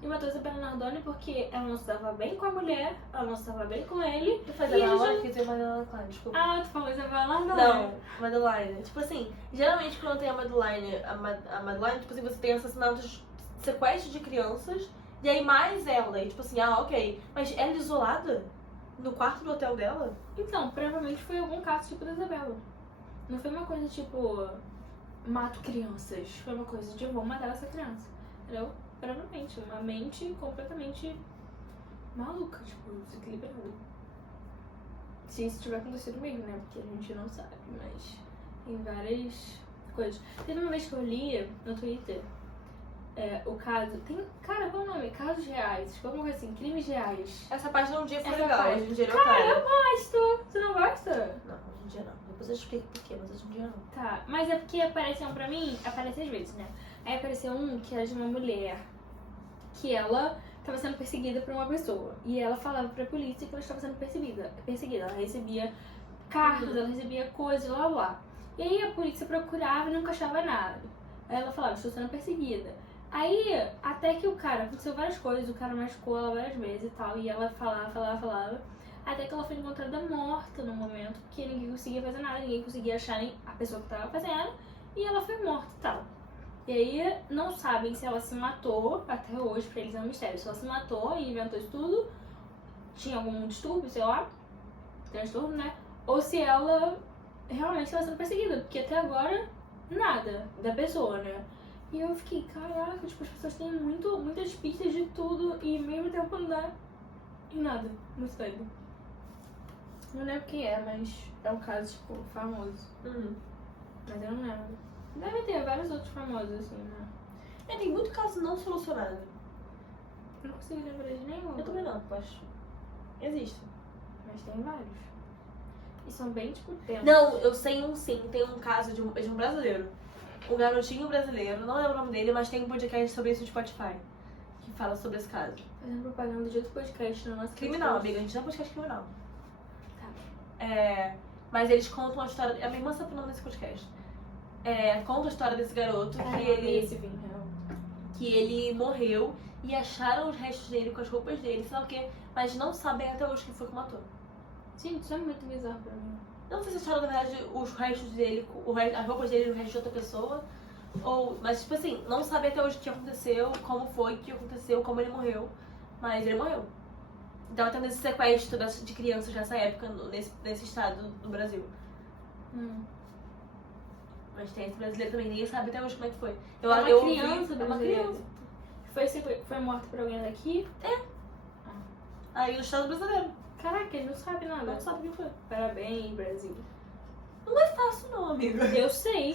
Ele matou a Isabela Nardoni porque ela não se dava bem com a mulher, ela não se dava bem com ele. Eu fazia E ele Madeline, já- quer dizer Madeline Klein, desculpa. Tu falou Isabela Nardoni. Não, Madeline. Tipo assim, geralmente quando tem a Madeline, tipo assim, você tem assassinatos, sequestros de crianças, e aí mais ela, e tipo assim, ok. Mas ela isolada? No quarto do hotel dela? Então, provavelmente foi algum caso tipo da Isabela. Não foi uma coisa tipo, mato crianças. Foi uma coisa de vou matar essa criança. Entendeu? Provavelmente. Uma mente completamente maluca, tipo, desequilibrada. se isso tiver acontecido comigo, né? Porque a gente não sabe, mas tem várias coisas. Teve uma vez que eu li no Twitter o caso. Cara, qual é o nome? Casos reais. Tipo, alguma coisa assim, crimes reais. Essa página um dia foi Essa legal, página. hoje em dia ele é Cara, otário. eu gosto! Você não gosta? Não, hoje em dia não. Depois eu explico por quê, mas hoje em dia não. Tá, mas é porque apareceu pra mim, aparece às vezes, né? Aí apareceu um que era de uma mulher que ela estava sendo perseguida por uma pessoa. E ela falava pra polícia que ela estava sendo perseguida. Ela recebia cartas, ela recebia coisas, blá blá. E aí a polícia procurava e nunca achava nada. Aí ela falava, estou sendo perseguida. Aí, até que o cara, aconteceu várias coisas, o cara machucou ela várias vezes e tal, e ela falava, até que ela foi encontrada morta no momento, porque ninguém conseguia fazer nada, ninguém conseguia achar nem a pessoa que tava fazendo, e ela foi morta e tal. E aí, não sabem se ela se matou, até hoje, pra eles é um mistério, se ela se matou e inventou isso tudo, tinha algum distúrbio, sei lá, transtorno, né? Ou se ela realmente estava sendo perseguida, porque até agora, nada da pessoa, né? E eu fiquei, caraca, tipo, as pessoas têm muitas pistas de tudo e ao mesmo tempo não dá em nada. Muito doido. Não lembro quem é, mas é um caso, tipo, famoso. Mas eu não lembro. Deve ter vários outros famosos, assim, né? Tem muito caso não solucionado. Não consigo lembrar de nenhum. Eu também não, mas existe. Mas tem vários. E são bem, tipo, tensos. Não, eu sei um sim, tem um caso de um brasileiro. Um garotinho brasileiro, não lembro o nome dele, mas tem um podcast sobre isso no Spotify. Que fala sobre esse caso. Fazendo propaganda de outro podcast no nosso Criminal, podcast. amiga, a gente não é podcast criminal. Tá. Mas eles contam a história. A minha irmã sabe o nome desse podcast. Conta a história desse garoto que ele morreu e acharam os restos dele com as roupas dele, sei lá o quê, mas não sabem até hoje quem foi que matou. Gente, isso é muito bizarro pra mim. Eu não sei se acharam, na verdade, os restos dele, as roupas dele no resto de outra pessoa, mas, tipo assim, não sabem até hoje o que aconteceu, como foi que aconteceu, como ele morreu, mas ele morreu. Tava tendo esse sequestro de crianças nessa época, nesse estado do Brasil. Mas tem esse brasileiro também, ninguém sabe até hoje como é que foi. É uma criança é uma brasileira. criança. Foi morta por alguém daqui? Aí no estado brasileiro, Caraca, ele não sabe nada. não sabe quem foi. Parabéns, Brasil. Não é fácil não, amiga. Eu sei,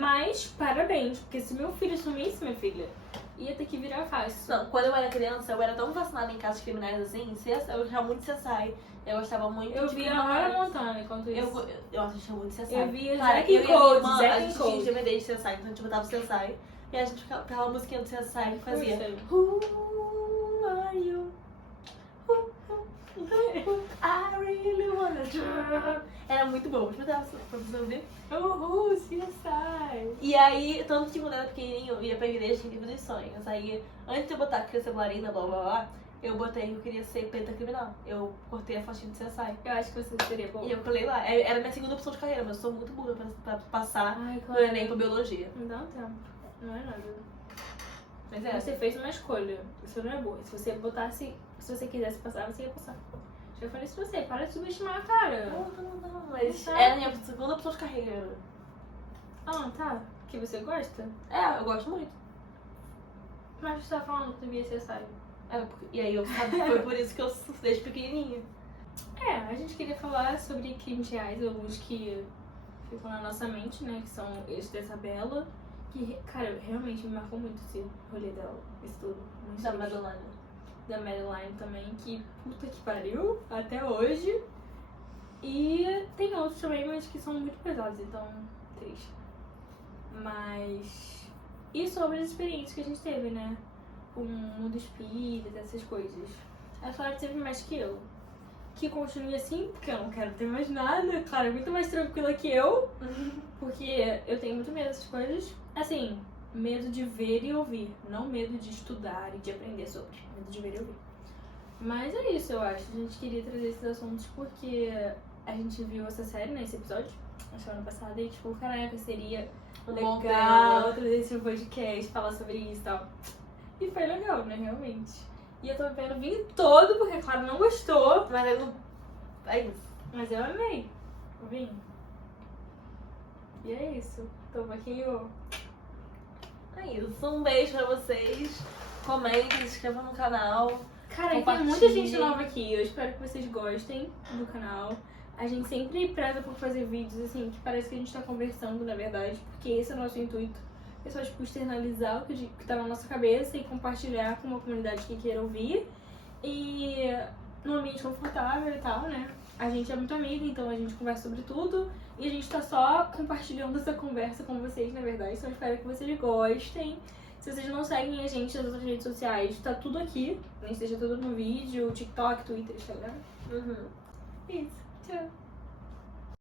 mas parabéns, porque se meu filho sumisse, minha filha, ia ter que virar fácil. Não, quando eu era criança, eu era tão fascinada em casos criminais assim, eu já muito CSI. Eu gostava muito Eu de via a criminais. Hannah Montana enquanto isso. Eu assistia muito CSI. Eu via Cara, Zack eu and e a minha Cody, irmã, Zack a and gente tinha Cody. DVD de CSI, então a gente botava o CSI e a gente ficava aquela musiquinha do CSI que fazia Sei. Who are you? I really wanna do. Era muito bom, mas botava pra você ouvir. Uhul, CSI. E aí, tanto que quando eu era pequenininho, eu ia pra igreja, tinha livro dos sonhos. Aí, antes de eu botar criança bailarina, blá blá blá, eu botei que eu queria ser penta criminal. Eu cortei a fotinha do CSI. Eu acho que você seria bom. E eu colei lá. Era minha segunda opção de carreira, mas eu sou muito burra pra passar Ai, no claro. Enem pra biologia. Não dá um tempo. Não é nada. Mas é. Você fez uma escolha. Isso não é boa. Se você botasse. Se você quisesse passar, você ia passar. Já falei isso pra você. Para de subestimar, cara. Não, mas Tá. era a minha segunda opção de carreira. Ah, tá. Que você gosta? Eu gosto muito. Mas você tá falando que tu via CSI. E aí, foi por isso que eu desde pequenininha. A gente queria falar sobre crimes reais, alguns que ficam na nossa mente, né? Que são esse da Isabela. Que, cara, realmente me marcou muito esse rolê dela, isso tudo. Muito Da triste. Madeline. Da Madeline também, que puta que pariu, até hoje. E tem outros também, mas que são muito pesados, então, triste. Mas... E sobre as experiências que a gente teve, né? Com o mundo espírita, essas coisas. A Clara teve mais que eu. Que continue assim, porque eu não quero ter mais nada. Clara é muito mais tranquila que eu. Porque eu tenho muito medo dessas coisas. Assim, medo de ver e ouvir. Não medo de estudar e de aprender sobre. Medo de ver e ouvir. Mas é isso, eu acho. A gente queria trazer esses assuntos porque a gente viu essa série, né? Esse episódio, na semana passada. E tipo, caraca, seria Um bom legal tema. trazer esse podcast, falar sobre isso e tal. E foi legal, né? Realmente. E eu tô bebendo o vinho todo, porque a Clara não gostou. Mas eu não. É isso. Mas eu amei o vinho. E é isso. Toma aqui, ó. É isso. Um beijo pra vocês. Comentem, se inscrevam no canal. Cara, e tem muita Compartilhem. gente nova aqui. Eu espero que vocês gostem do canal. A gente sempre preza por fazer vídeos, assim, que parece que a gente tá conversando, na verdade, porque esse é o nosso intuito. É só, tipo, externalizar o que tá na nossa cabeça e compartilhar com uma comunidade que queira ouvir. E num ambiente confortável e tal, né? A gente é muito amiga, então a gente conversa sobre tudo. E a gente tá só compartilhando essa conversa com vocês, na verdade. Então eu espero que vocês gostem. Se vocês não seguem a gente nas outras redes sociais, tá tudo aqui. A gente deixa tudo no vídeo, TikTok, Twitter, Instagram. Uhum. Isso. Tchau.